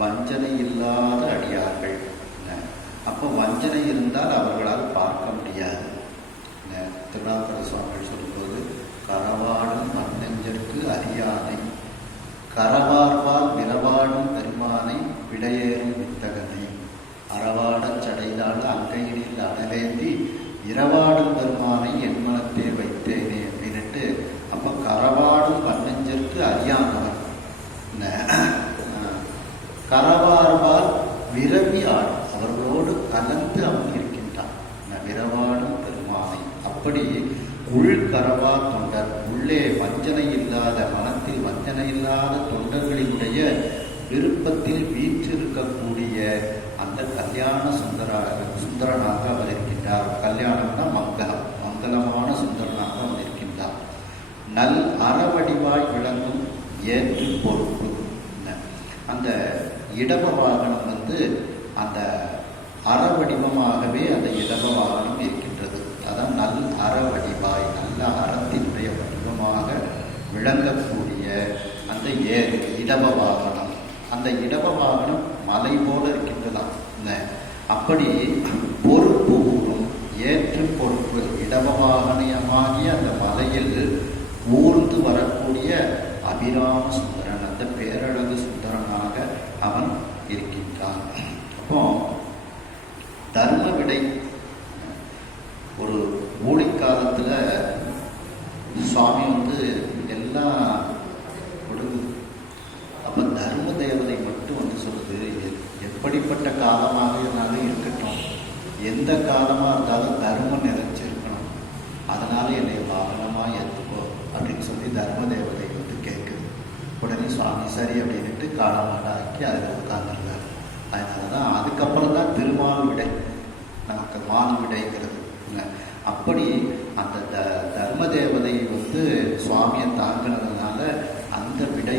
வஞ்சனை இல்லாத அடியார்கள். அப்போ வஞ்சனை இருந்தால் அவர்களால் பார்க்க முடியாது. திருநாவுக்கர சுவாமிகள் சொல்லும்போது, கரவாடும் மண்ணெஞ்சற்கு அறியானை, கரவார்வால் விரவாடும் பெருமானை விடையேறும் வித்தகனை, அறவாடச் சடைதாள் அங்கையினில் அனலேந்தி இரவாடும் பெருமானை என் மனத்தே வைத்தேனே அப்படின்ட்டு. அப்போ கரவாடும் மண்ணெஞ்சற்கு அறியானவன், கரவார்வால் விரவி ஆடும், அவர்களோடு கலந்து அவன் இருக்கின்றான், விரவாடும் பெருமானை. அப்படி உள்கரவா தொண்டர், உள்ளே வஞ்சனை இல்லாத, மனத்தில் வஞ்சனை இல்லாத தொண்டர்களினுடைய விருப்பத்தில் வீற்றிருக்கக்கூடிய அந்த கல்யாண சுந்தரனாக அவர் இருக்கின்றார். கல்யாணம்னா மங்களம், மங்களமான சுந்தரனாக அவர் இருக்கின்றார். நல் அறவடிவாய் விளங்கும் ஏற்று பொறுப்பு. அந்த இடப வாகனம் அந்த அறவடிவமாகவே அந்த இடப வாகனம் இருக்கின்றது. அதான் நல் அறவடிவாய், நல்ல அறத்தினுடைய வடிவமாக விளங்கக்கூடிய அந்த ஏறு இடப வாகனம். அந்த இடப வாகனம் மலை போல இருக்கின்றதாம். அப்படி பொறுப்பு ஊரும் ஏற்று பொறுப்பு, இடப வாகனமாகிய அந்த மலையில் ஊர்ந்து வரக்கூடிய அபிராம சுந்தரன், அந்த பேரழகு சுந்தரனாக அவன் இருக்கின்றான். அப்போ தர்ம விடை, ஒரு ஊழிக்காலத்துல சுவாமி எல்லாம் கொடுக்குது. அப்ப தர்ம தேவதை மட்டும் சொல்லுது, எப்படிப்பட்ட காலமாக இருந்தாலும் இருக்கட்டும், எந்த காலமா இருந்தாலும் தர்மம் நிறைஞ்சிருக்கணும், அதனால என்னை வாகனமா ஏற்றுக்கோ அப்படின்னு சொல்லி தர்ம தேவதை கேட்குது. உடனே சுவாமி சரி அப்படின்ட்டு காலமாடாக்கி அதில் உட்கார்ந்துருக்காரு. அதனாலதான் அதுக்கப்புறம் தான் திருமால் விடை, நமக்கு மால் விடைங்கிறது. அப்படி அந்த தர்ம தேவதை சுவாமியை தாங்கினதுனால அந்த விடை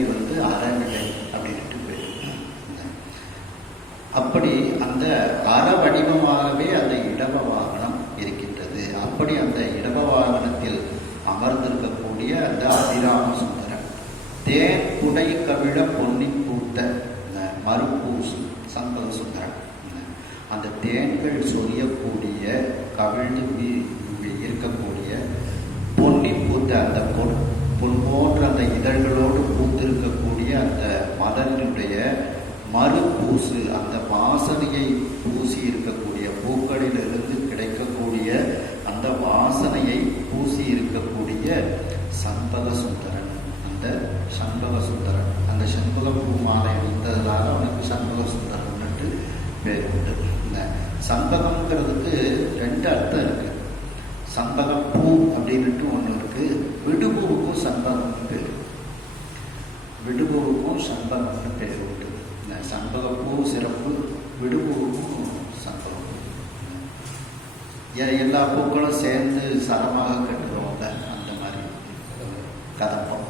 அறவிடை அப்படின்ட்டு அப்படி அந்த அற வடிவமாகவே அந்த இடப வாகனம் இருக்கின்றது. அப்படி அந்த இடப வாகனத்தில் அமர்ந்திருக்கக்கூடிய அந்த அபிராம சுந்தரன் தேன் குடை கவிழ பொன்னி பூத்த மறுப்பூசு சண்பக சுந்தரன், அந்த தேன்கள் சொரியக்கூடிய கவிழ்ந்து இருக்கக்கூடிய பொன்னி பூத்த அந்த பொன் போன்ற அந்த இதழ்களோடு பூத்திருக்கக்கூடிய அந்த மலரினுடைய மறுப்பூசு, அந்த வாசனையை பூசி இருக்கக்கூடிய பூக்களிலிருந்து கிடைக்கக்கூடிய அந்த வாசனையை பூசி இருக்கக்கூடிய சண்பக சுந்தரன், அந்த சண்பக சுந்தரன், அந்த சண்பக பூ மாலை அணிந்ததுனால அவனுக்கு சண்பக சுந்தரன் பேர் உண்டு. இந்த சண்பகம்ங்கிறதுக்கு ரெண்டு அர்த்தம் இருக்கு. சண்பகப்பூ அப்படின்ட்டு ஒன்று இருக்கு, விடுபூவுக்கும் சண்பகம்னு பேர், விடுபூவுக்கும் சண்பகம்னு பேர் உண்டு. சண்பகப்பூ சிறப்பு, விடுபூவுக்கும் சண்பகப்பூ. எல்லா பூக்களும் சேர்ந்து சரமாக கட்டுறவங்க அந்த மாதிரி கதம்பம்.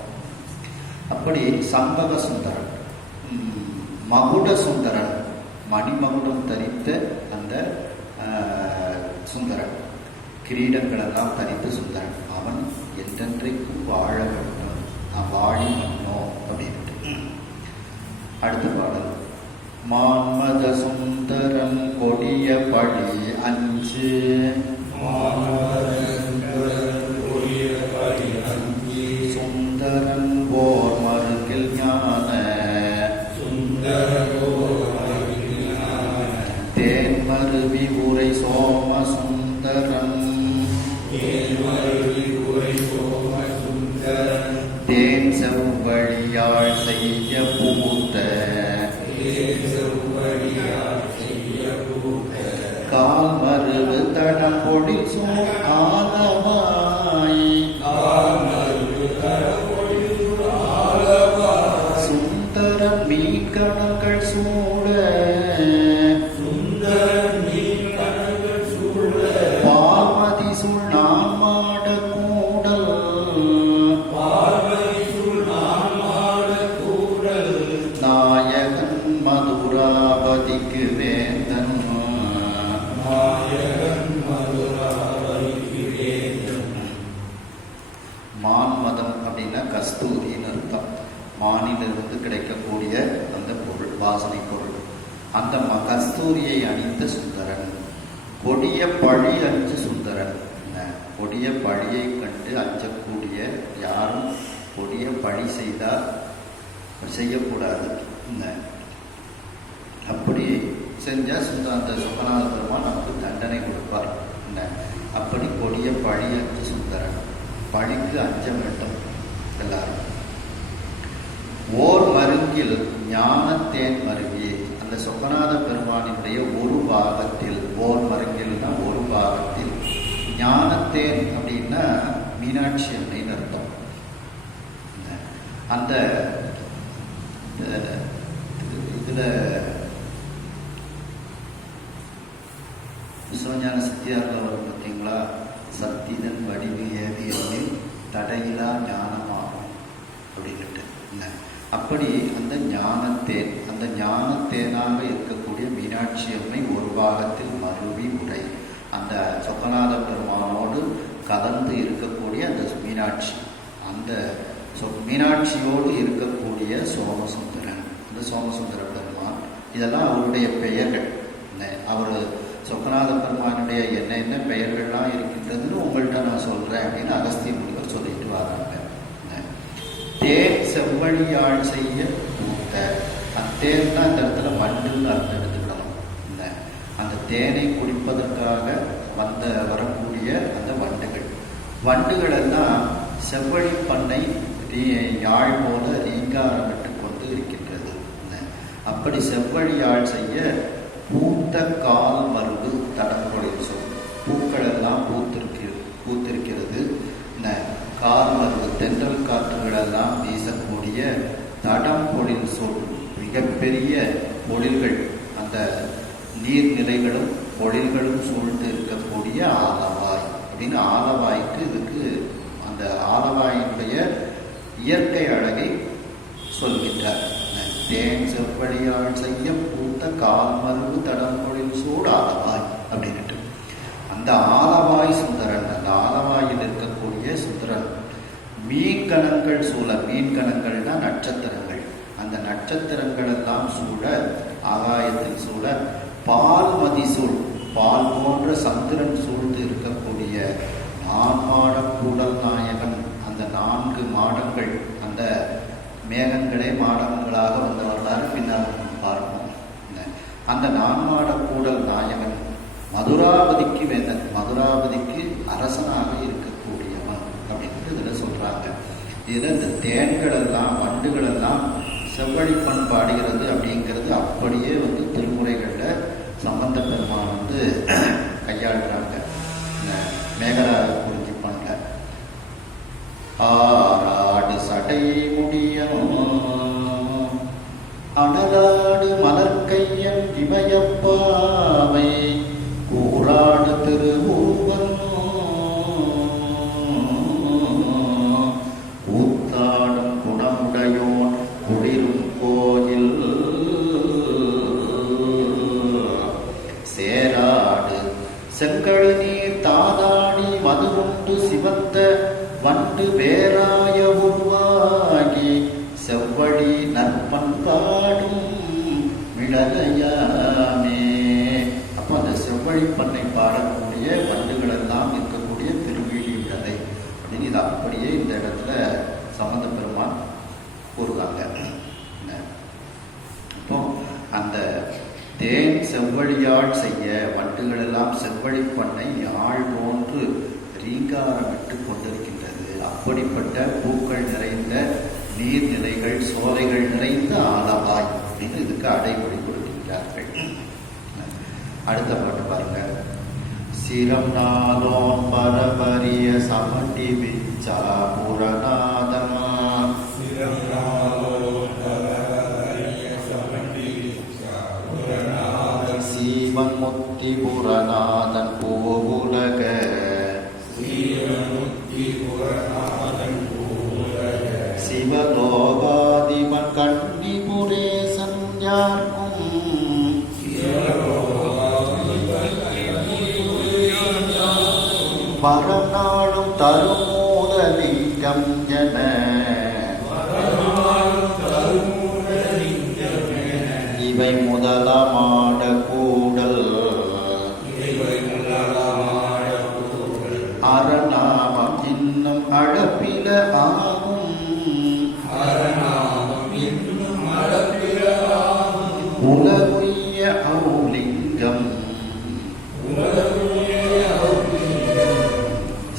அப்படி சண்பக சுந்தரன், மகுட சுந்தரன், மணிமகுடம் தரித்த அந்த சுந்தரன், கிரீடங்களெல்லாம் தரித்த சுந்தரன், அவன் என்றென்றைக்கும் வாழ வேண்டும், நான் வாழி மன்னோம் அப்படின்ட்டு. அடுத்த பாடல், மான்மத சுந்தரன் கொடிய பழி அஞ்சு, சுந்தரன் போர் மருங்கில் ஞான, தேன் மருவி உரை சோம சுந்தரன், தேன் செவ்வழியாள் செய்ய பூத்த, கால் மருவு தடம் பொடி ஆலவாய், சுந்தரன் மீன்கணங்கள் சூழ, பார்வதி சூழ் நான் மாட கூடல், நாயகன் மதுராபதிக்கு வேந்தன், மான்மதம் அப்படின்னா கஸ்தூரின்னு அர்த்தம். மானிலிருந்து கிடைக்கக்கூடிய அந்த பொருள், வாசனை பொருள். அந்த கஸ்தூரியை அணிந்த சுந்தரன், கொடிய பழி அஞ்சு சுந்தரன், கொடிய பழியை கண்டு அஞ்சக்கூடிய, யாரும் கொடிய பழி செய்தால் செய்யக்கூடாது. அப்படி செஞ்சால் அந்த சுப்பநாத பெருமான் நமக்கு தண்டனை கொடுப்பார். அப்படி கொடிய பழி அஞ்சு சுந்தரன், பழிக்கு அஞ்ச வேண்டும் எல்லாரும். ஓர் மருங்கில் ஞானத்தேன் மருவியே, அந்த சொப்பநாத பெருமானினுடைய ஒரு பாகத்தில், ஓர் மருங்கில்னா ஒரு பாகத்தில், ஞானத்தேன் அப்படின்னா மீனாட்சி அம்மைன்னு அர்த்தம். அந்த இதுல விஸ்வஞான சத்தியாரில் வரும் பார்த்தீங்களா, சத்திதன் வடிவு ஏவியலில் தடையிலா ஞானமாகும் அப்படின்ட்டு. அப்படி அந்த ஞானத்தேன், அந்த ஞானத்தேனாக இருக்கக்கூடிய மீனாட்சி அம்மை ஒரு பாகத்தில் மருவி உரை, அந்த சொக்கநாத பெருமானோடு கலந்து இருக்கக்கூடிய அந்த மீனாட்சி, அந்த மீனாட்சியோடு இருக்கக்கூடிய சோமசுந்தரன், அந்த சோமசுந்தர பெருமான், இதெல்லாம் அவருடைய பெயர்கள். அவர் சொக்கநாத பெருமானுடைய என்ன பெயர்கள்லாம் இருக்கின்றதுன்னு உங்கள்கிட்ட நான் சொல்கிறேன் அப்படின்னு அகஸ்திய முனிவர் சொல்லிட்டு வராங்க. தேன் செவ்வழியாள் செய்ய பூத்த, அந்த தேன்னா இந்த இடத்துல வண்டுன்னு அர்த்தம் எடுத்துக்கணும். அந்த தேனை குடிப்பதற்காக வரக்கூடிய அந்த வண்டுகள் எல்லாம் செவ்வழி பண்ணை யாழ் போல ரீங்காரமிட்டு கொண்டு இருக்கின்றது. அப்படி செவ்வழி யாழ் செய்ய பூத்த கால் மருவு தடம்பொழில் சொல், பூக்கள் எல்லாம் பூத்திருக்கிறது. கால் மருவு தென்றல் காற்றுகளெல்லாம் வீசக்கூடிய தடம்பொழில் சொல், மிகப்பெரிய பொழில்கள், அந்த நீர்நிலைகளும் பொழில்களும் சூழ்ந்து இருக்கக்கூடிய ஆலவாய் அப்படின்னு ஆலவாய்க்கு இதுக்கு அந்த ஆலவாயினுடைய இயற்கை அழகை சொல்கின்றார். தேன் செவ்வழியாள் செய்ய பூத்த கால் மருவு தடம்பொழில் சூடு ஆலவாய் அப்படின்ட்டு அந்த ஆலவாய் சுந்தரன், அந்த ஆலவாயில் இருக்கக்கூடிய சுந்தரன் மீன்கணங்கள் சூழ, மீன்கணங்கள்னா நட்சத்திரங்கள், அந்த நட்சத்திரங்கள் எல்லாம் சூழ, ஆகாயத்தில் சூழ, பால் மதிசூழ், பால் போன்ற சந்திரன் சூழ்ந்து இருக்கக்கூடிய நான்மாட கூடல் நாயகன், அந்த 4 மாடங்கள், அந்த மேகங்களே மாடங்களாக வந்த வரலாறு பின்னால் பார்ப்போம். அந்த 4 மாட கூடல் நாயகன் மதுராபதிக்கு வேந்தன், மதுராபதிக்கு அரசனாக இருக்கக்கூடியவன் அப்படின்னு இதில் சொல்றாங்க. இதில் இந்த தேன்கள் எல்லாம் வண்டுகள் எல்லாம் செவ்வழிப்பண் பாடுகிறது அப்படிங்கிறது அப்படியே திருமுறைகளில் சம்பந்த பெருமான் கையாளுறாங்க. மேகராக குறிஞ்சி பண்ணல ஆராடு சடை முடியனும் அனலாடு மலர்கையன் இமயப்பாவை கூறாடு திருவுருவன் கூத்தாடும் குணமுடையோன் குளிரும் கோயில் சேராடு செங்கழு நீர் தாதாடி மது உண்டு சிவந்த வண்டு வேறாய உருவாகி செவ்வழி நற்பண்பாடும் மிளலையாமே. அப்போ அந்த செவ்வழி பண்ணை பாடக்கூடிய வண்டுகள் எல்லாம் இருக்கக்கூடிய திருவிழி விடலை அப்படின்னு இது அப்படியே இந்த இடத்துல சம்பந்த பெருமான் கூறுவாங்க. இப்போ அந்த தேன் செவ்வழியாள் செய்ய வண்டுகள் எல்லாம் செவ்வழி பண்ணை யாழ் போன்று ரீங்காரமிட்டு கொண்டிருக்கின்றது. அப்படிப்பட்ட பூக்கள் நிறைந்த நீர்நிலைகள் சோலைகள் நிறைந்த ஆலவாய் அப்படின்னு இதுக்கு அடைமொழி கொடுக்கின்றார்கள். அடுத்த பாட்டு பாருங்க. சிரம் நாளோன் பரபரிய சமட்டி விச்சா புரநாதமா சீவன் முத்தி புரநாதன் பூவுலக சிவலோகாதிபன் கன்னிபுரேசன் யார்க்கும் பரநாளும் தருமூலலிங்கம் என இவை முதலமாட கூடல் அரணாமம் இன்னும் அழப்பில ஆகும் உலகுய ஔலிங்கம்.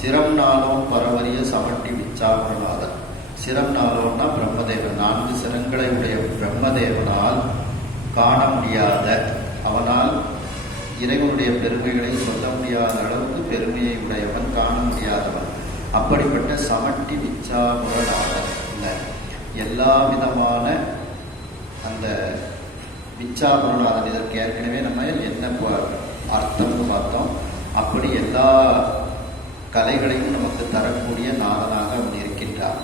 சிரம் நாளோன் பரவரிய சமட்டி விச்சாபுரநாதன். சிரம் நாளோன்னா பிரம்மதேவன், 4 சிரங்களை உடைய பிரம்மதேவனால் காண முடியாத, அவனால் இறைவனுடைய பெருமைகளை சொல்ல முடியாத அளவுக்கு பெருமையை உடையவன், காண முடியாதவன். அப்படிப்பட்ட சமட்டி விச்சாபுரநாதன் எல்லா விதமான அந்த விச்சாபுரநாதன், இதற்கு ஏற்கனவே நம்ம என்ன அர்த்தம்னு பார்த்தோம். அப்படி எல்லா கலைகளையும் நமக்கு தரக்கூடிய நாதனாக அவன் இருக்கின்றான்.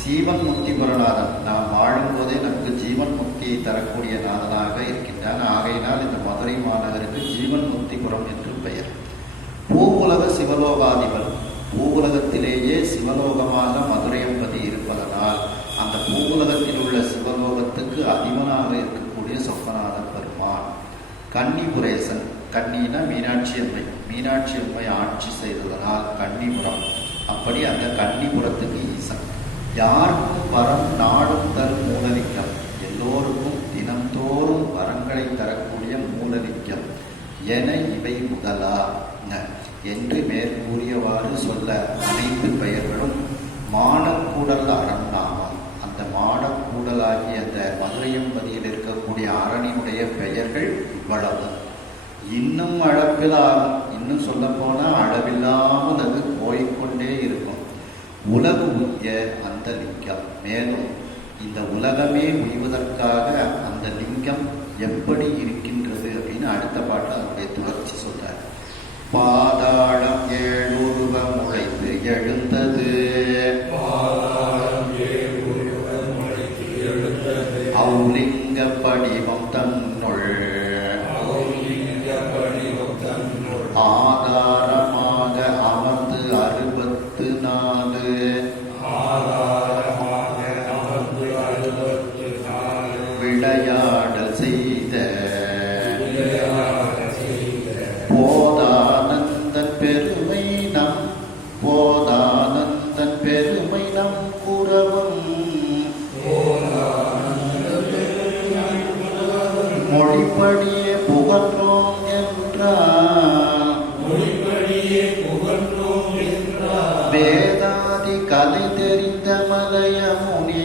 ஜீவன் முக்தி புரநாதன், நாம் வாழும்போதே நமக்கு ஜீவன் முக்தியை தரக்கூடிய நாதனாக இருக்கின்றான். ஆகையினால் இந்த மதுரை மாநகருக்கு ஜீவன் முக்திபுரம் என்று பெயர். பூவுலக சிவலோகாதிபன், பூவுலகத்திலேயே சிவலோகமாக மதுரையம்பதி இருப்பதனால் அந்த பூவுலகத்தில் உள்ள சிவலோகத்துக்கு அதிபனாக இருக்கக்கூடிய சொப்பநாத பெருமான். கன்னிபுரேசன், கன்னினா மீனாட்சி அம்மை, மீனாட்சி அம்மை ஆட்சி செய்ததனால் கன்னிபுரம். அப்படி அந்த கன்னிபுரத்துக்கு ஈசன். யாருக்கும் வரம் நாடும் தரும் மூலலிங்கம், எல்லோருக்கும் தினந்தோறும் வரங்களை தரக்கூடிய மூலலிங்கம் என இவை முதலா என்று மேற்கூறியவாறு சொல்ல அனைத்து பெயர்களும் மாடக்கூடல் அரண்நாமம். அந்த மாடக்கூடலாகிய அந்த மதுரையம்பதியில் இருக்கக்கூடிய அரணினுடைய பெயர்கள் இவ்வளவு. இன்னும் அளவிலாகும், இன்னும் சொல்ல போனா அளவில்லாமல் அது போய்கொண்டே இருக்கும். உலகு உய்ய அந்த லிங்கம், மேலும் இந்த உலகமே உய்வதற்காக அந்த லிங்கம் எப்படி இருக்கின்றது அப்படின்னு அடுத்த பாட்டு அதனுடைய தொடர்ச்சி சொல்றார். பாதாளம் 7 உருவம் உழைத்து எழுந்தது, ஔலிங்க 64 விளையாடல் செய்த போதானந்தன் பெருமை நம் போதானந்தன் பெருமை நம் புறவும் மொழிப்படியே புகன்றோம் என்றார். வேதாதி கலை தெரிந்த மலையமுனி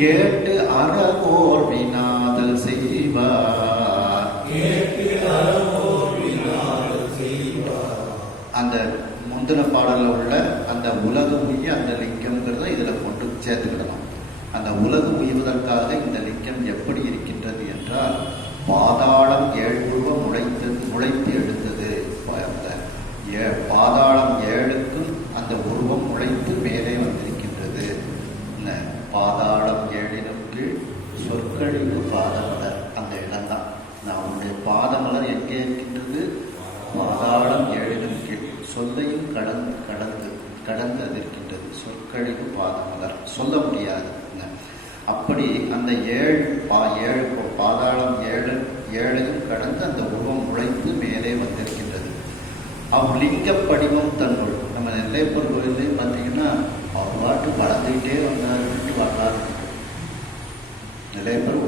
கேட்டு அறவோர் வினாதல் செய்வார். அந்த முந்தின பாடல்ல உள்ள அந்த உலக உய்ய அந்த லிங்கம்ங்கிறத இதுல கொண்டு சேர்த்துக்கிடலாம். அந்த உலகம் உய்வதற்காக இந்த லிங்கம் எப்படி இருக்கின்றது என்றால் பாதாளம் 7 உருவம் முளைத்து எழுந்தது. பாதாளம் 7க்கும் அந்த உருவம் முளைத்து மேலே வந்திருக்கின்றது. பாதாளம் 7னும் கீழ் சொற்கழிவு பாதமலர். அந்த இடம்தான் நம்முடைய பாதமலர் எங்கே இருக்கின்றது? பாதாளம் 7னும் கீழ் சொல்லையும் கடந்து அது இருக்கின்றது. சொற்கழிவு பாதமலர் சொல்ல முடியாது. அப்படி அந்த 7 பாதாளம் 7யும் கடந்து அந்த உருவம் முளைத்து மேலே வந்திருக்கின்றது. லிங்க படிவம் தன்னுள் நம்ம நெல்லையப்பர் கோயிலே பார்த்தீங்கன்னா அவர் பாட்டு வளர்ந்துக்கிட்டே வந்தாருன்னு வரலாறு. நெல்லையப்பர்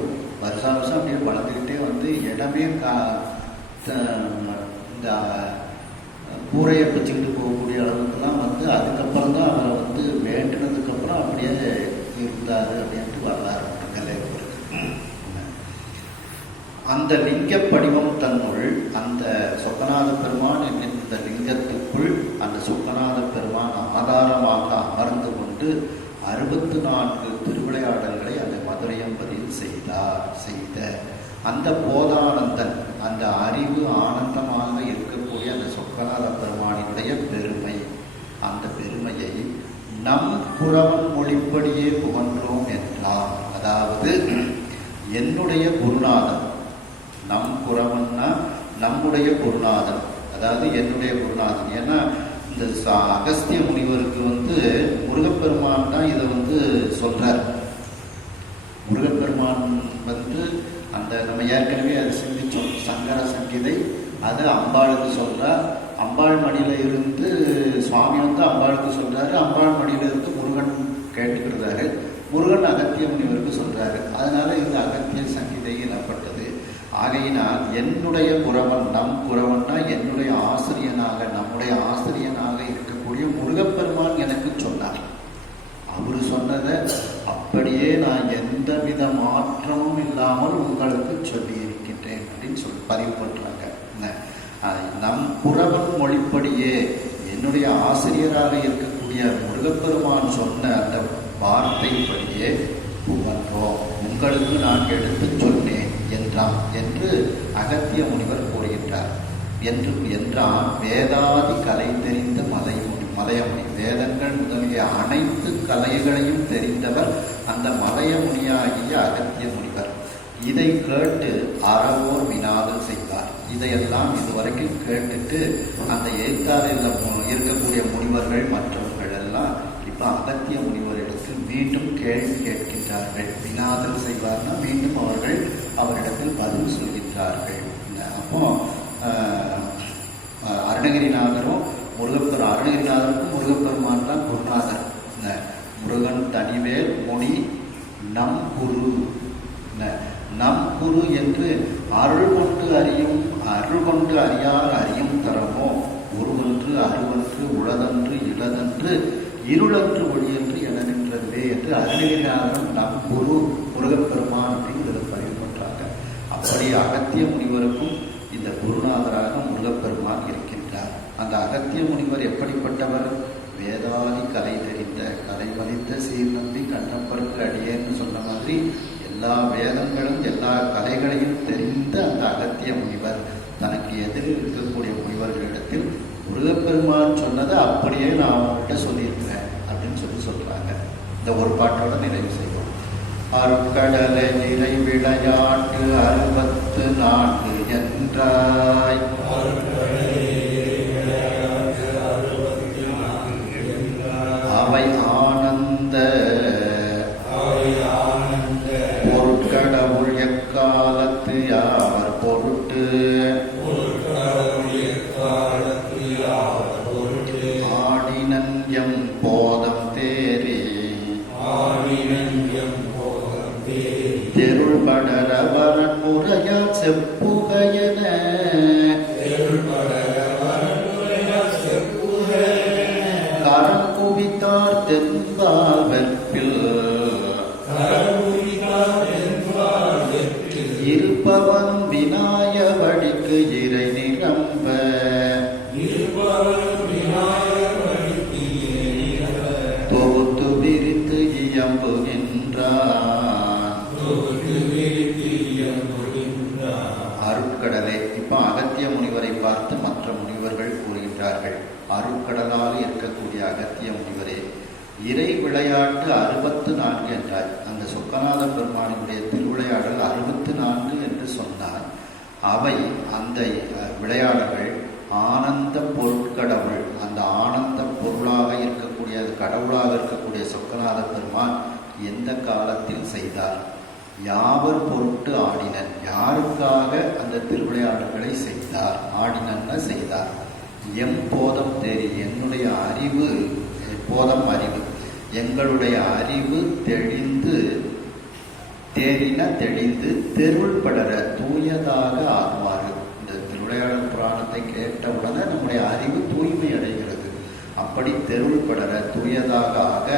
வருஷம் அப்படியே வளர்ந்துக்கிட்டே வந்து இடமே இந்த கூரையை பிச்சுக்கிட்டு போகக்கூடிய அளவுக்குலாம் வந்து அதுக்கப்புறம் தான் அவரை வந்து வேண்டினதுக்கப்புறம் அப்படியே இருந்தார் அப்படின்ட்டு வரலாறு நெல்லையப்பருக்கு. அந்த லிங்க படிவம் தன்னுள் அந்த சொக்கநாத பெருமான் என்கின்ற லிங்கத்துக்குள் அந்த சொக்கநாத பெருமான் ஆதாரமாக அமர்ந்து கொண்டு 64 திருவிளையாடல்களை அந்த மதுரையம்பதியில் செய்த அந்த போதானந்தன் அந்த அறிவு ஆனந்தமாக இருக்கக்கூடிய அந்த சொக்கநாத பெருமானினுடைய பெருமை, அந்த பெருமையை நம் புறவன் மொழிப்படியே புகன்றோம் என்றார். அதாவது என்னுடைய குருநாதன், நம் புறவன்னா நம்முடைய குருநாதன், அதாவது என்னுடைய குருநாதன். ஏன்னா இந்த அகஸ்திய முனிவருக்கு வந்து முருகப்பெருமான் தான் இதை வந்து சொல்றார். முருகப்பெருமான் வந்து அந்த நம்ம ஏற்கனவே அதை சிந்திச்சோம். சங்கர சங்கீதை அது அம்பாளுக்கு சொல்றார். அம்பாள் மடியில இருந்து சுவாமி வந்து அம்பாளுக்கு சொல்றாரு. அம்பாள் மடியில இருந்து முருகன் கேட்டுக்கிறாரு. முருகன் அகத்திய முனிவருக்கு சொல்றாரு. அதனால இது அகத்திய சங்கீதை எனப்பட்டது. ஆகையினால் என்னுடைய புறவன், நம் புறவன்னா என்னுடைய ஆசிரியனாக, நம்முடைய ஆசிரியனாக இருக்கக்கூடிய முருகப்பெருமான் எனக்கு சொன்னார். அவரு சொன்னதை அப்படியே நான் எந்தவித மாற்றமும் இல்லாமல் உங்களுக்கு சொல்லி இருக்கின்றேன் அப்படின்னு சொல்லி பதிவு பண்றாங்க. நம் புறவன் மொழிப்படியே என்னுடைய ஆசிரியராக இருக்கக்கூடிய முருகப்பெருமான் சொன்ன அந்த வார்த்தைப்படியே புகன்றோம், உங்களுக்கு நான் எடுத்து சொன்னேன் என்றான் என்று அகத்திய முனிவர் கூறுகின்றார். என்றான் வேதாதி கலை தெரிந்த மலையமுனி, வேதங்கள் முதலிய அனைத்து கலைகளையும் தெரிந்தவர் அந்த மலையமுனியாகிய அகத்திய முனிவர். இதை கேட்டு அறவோர் வினாதல் செய்வார். இதையெல்லாம் இதுவரைக்கும் கேட்டுட்டு அந்த எழுத்தாரில் இருக்கக்கூடிய முனிவர்கள் மற்றவர்கள் எல்லாம் இப்ப அகத்திய முனிவரிடத்தில் மீண்டும் கேள்வி கேட்கின்றார்கள். வினாதல் செய்வார்னா மீண்டும் அவர்கள் அவரிடத்தில் பதில் சொல்கின்றார்கள். அப்போ அருணகிரிநாதரும் அருணகிரிநாதருக்கும் முருகப்பெருமான் தான் குருநாதர். முருகன் தனிவேல் முனி நம் குரு, நம் குரு என்று அருள் கொண்டு அறியார் அறியும் தரமோ ஒருவன்று அருவன்று உளதன்று இளதன்று இருளன்று ஒளியன்று என நின்றதுவே என்று அருணகிரிநாதரும் நம் குரு முருகப்பெருமான் அப்படிங்கிறது பதிவு பண்றாங்க. அப்படி அகத்திய முனிவருக்கும் இந்த குருநாதராக முருகப்பெருமான் இருக்கின்றார். அந்த அகத்திய முனிவர் எப்படிப்பட்டவர்? வேதாதி கலை தெரிந்த, கலை வலித்த சீர்நந்தி கண்ணப்பருக்கு அடியேன்னு சொன்ன மாதிரி எல்லா வேதங்களும் எல்லா கலைகளையும் தெரிந்த அந்த அகத்திய முனிவர் தனக்கு எதிரில் இருக்கக்கூடிய முனிவர்களிடத்தில் முருகப்பெருமான் சொன்னதை அப்படியே நான் அவங்கள்ட்ட சொல்லியிருக்கிறேன் அப்படின்னு சொல்றாங்க. இந்த ஒரு பாட்டோட நிறைவு செய்வோம். அருட்கடலை நிறை விளையாட்டு 64 என்றாய் செப்புகையன கரம் குவித்தார் தென்பால் வெற்பில் இருப்பவன் விநாயகடிக்கு இறை நிரம்ப தொகுத்து விரித்து இயம்புகின்றான். அருட்கடலே. இப்ப அகத்திய முனிவரை பார்த்து மற்ற முனிவர்கள் கூறுகின்றார்கள், அருட்கடலால் இருக்கக்கூடிய அகத்திய முனிவரே, இறை விளையாட்டு 64 என்றார். அந்த சொக்கநாத பெருமானுடைய திருவிளையாடல் 64 என்று சொன்னார். அவை அந்த விளையாடல்கள் ஆனந்த பொருட்கடவுள், அந்த ஆனந்த பொருளாக இருக்கக்கூடிய கடவுளாக இருக்கக்கூடிய சொக்கநாத பெருமான் எந்த காலத்தில் செய்தார், யாவர் பொருட்டு ஆடினர், யாருக்காக அந்த திருவிளையாடல்களை செய்தார், ஆடினன்ன செய்தார். எம் போதம் தெரி, என்னுடைய அறிவு, போதம் அறிவு, எங்களுடைய அறிவு தெளிந்து, தேறின தெளிந்து, தெருள் படர தூயதாக ஆகுமாறு. இந்த திருவிளையாடல் புராணத்தை கேட்டவுடனே நம்முடைய அறிவு தூய்மை அடைகிறது. அப்படி தெருள் படர தூயதாக ஆக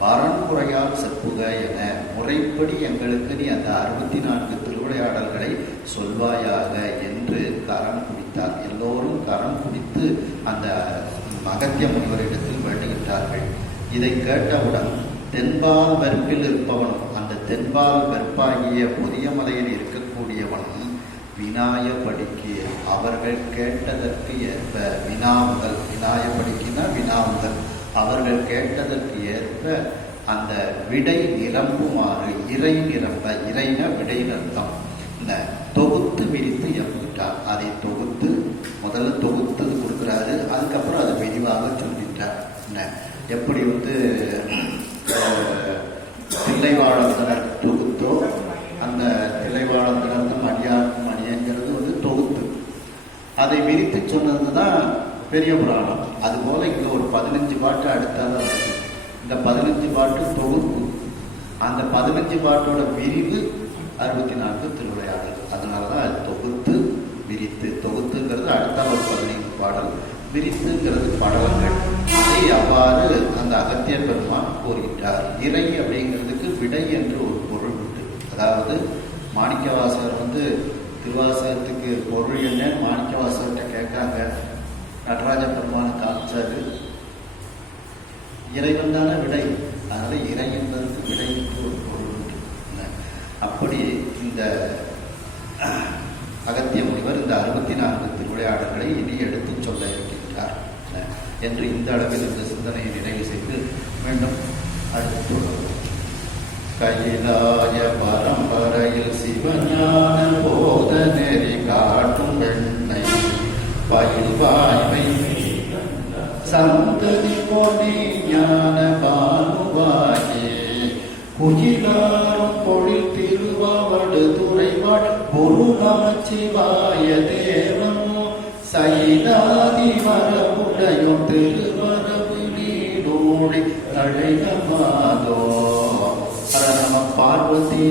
பரன்முறையால் செப்புக என முறைப்படி எங்களுக்கு நீ அந்த 64 திருவிளையாடல்களை சொல்வாயாக என்று கரம் குடித்தார். எல்லோரும் கரம் குடித்து அந்த அகத்திய முனிவரிடத்தில் வேண்டுகின்றார்கள். இதை கேட்டவுடன் தென்பால் வெற்பில் இருப்பவனும், அந்த தென்பால் வெற்பாகிய புதிய மலையில் இருக்கக்கூடியவனும் வினாயபடிக்கு அவர்கள் கேட்டதற்கு ஏற்ப வினாவுதல், வினாயபடிக்குனா வினாவுதல், அவர்கள் கேட்டதற்கு ஏற்ப அந்த விடை நிரம்புமாறு, இறை நிரம்ப, இறைன விடை நிறுத்தம், இந்த தொகுத்து விரித்து எம்பிட்டார். அதை தொகுத்து, முதல்ல தொகுத்து கொடுக்குறாரு, அதுக்கப்புறம் அதை விரிவாக சொல்லிட்டார். எப்படி தில்லைவாழந்தனர் தொகுத்தோ, அந்த தில்லைவாழந்தனர் மணியாக்கும் மணியங்கிறது தொகுத்து, அதை விரித்து சொன்னது தான் பெரிய புராணம். அதுபோல இங்க ஒரு 15 பாட்டு அடுத்தாதான் வருது. இந்த 15 பாட்டு தொகுப்பு, அந்த 15 பாட்டோட விரிவு 64 திருவிளையாடல். அதனாலதான் அது தொகுத்து விரித்து. தொகுத்துங்கிறது அடுத்த ஒரு 15 பாடல், விரித்துங்கிறது படலங்கள். அதை அவ்வாறு அந்த அகத்திய பெருமான் கூறுகின்றார். இறை அப்படிங்கிறதுக்கு விடை என்று ஒரு பொருள் உண்டு. அதாவது மாணிக்கவாசகர் திருவாசகத்துக்கு பொருள் என்ன மாணிக்கவாசகர்கிட்ட கேட்காங்க. நடராஜ பெருமான காமிச்சாரு, இறைவன் தானே விடை, அதனால இறை என்பதற்கு விடை என்று ஒரு பொருள் உண்டு. அப்படி இந்த அகத்திய முனிவர் இந்த 64 திருவிளையாடல்களை இனி எடுத்து சொல்ல இருக்கின்றார் என்று இந்த அளவில் இந்த சிந்தனையை நிறைவு செய்து மீண்டும் அடுத்து கையிலாய பரம்பரையில் சிவஞான போத நெறி காட்டும் வெண்ணை பயில்வாய்மை சந்ததி பொனி ஞான பானுவாயே குயிலாரும் பொழில் திருவாவடு துறைவாள் பொருளாச்சிவாய தேவன் சைலாதி மரபுடையும் திருவரவு நீடோடி தழைகமாதோ. நம பார்வதி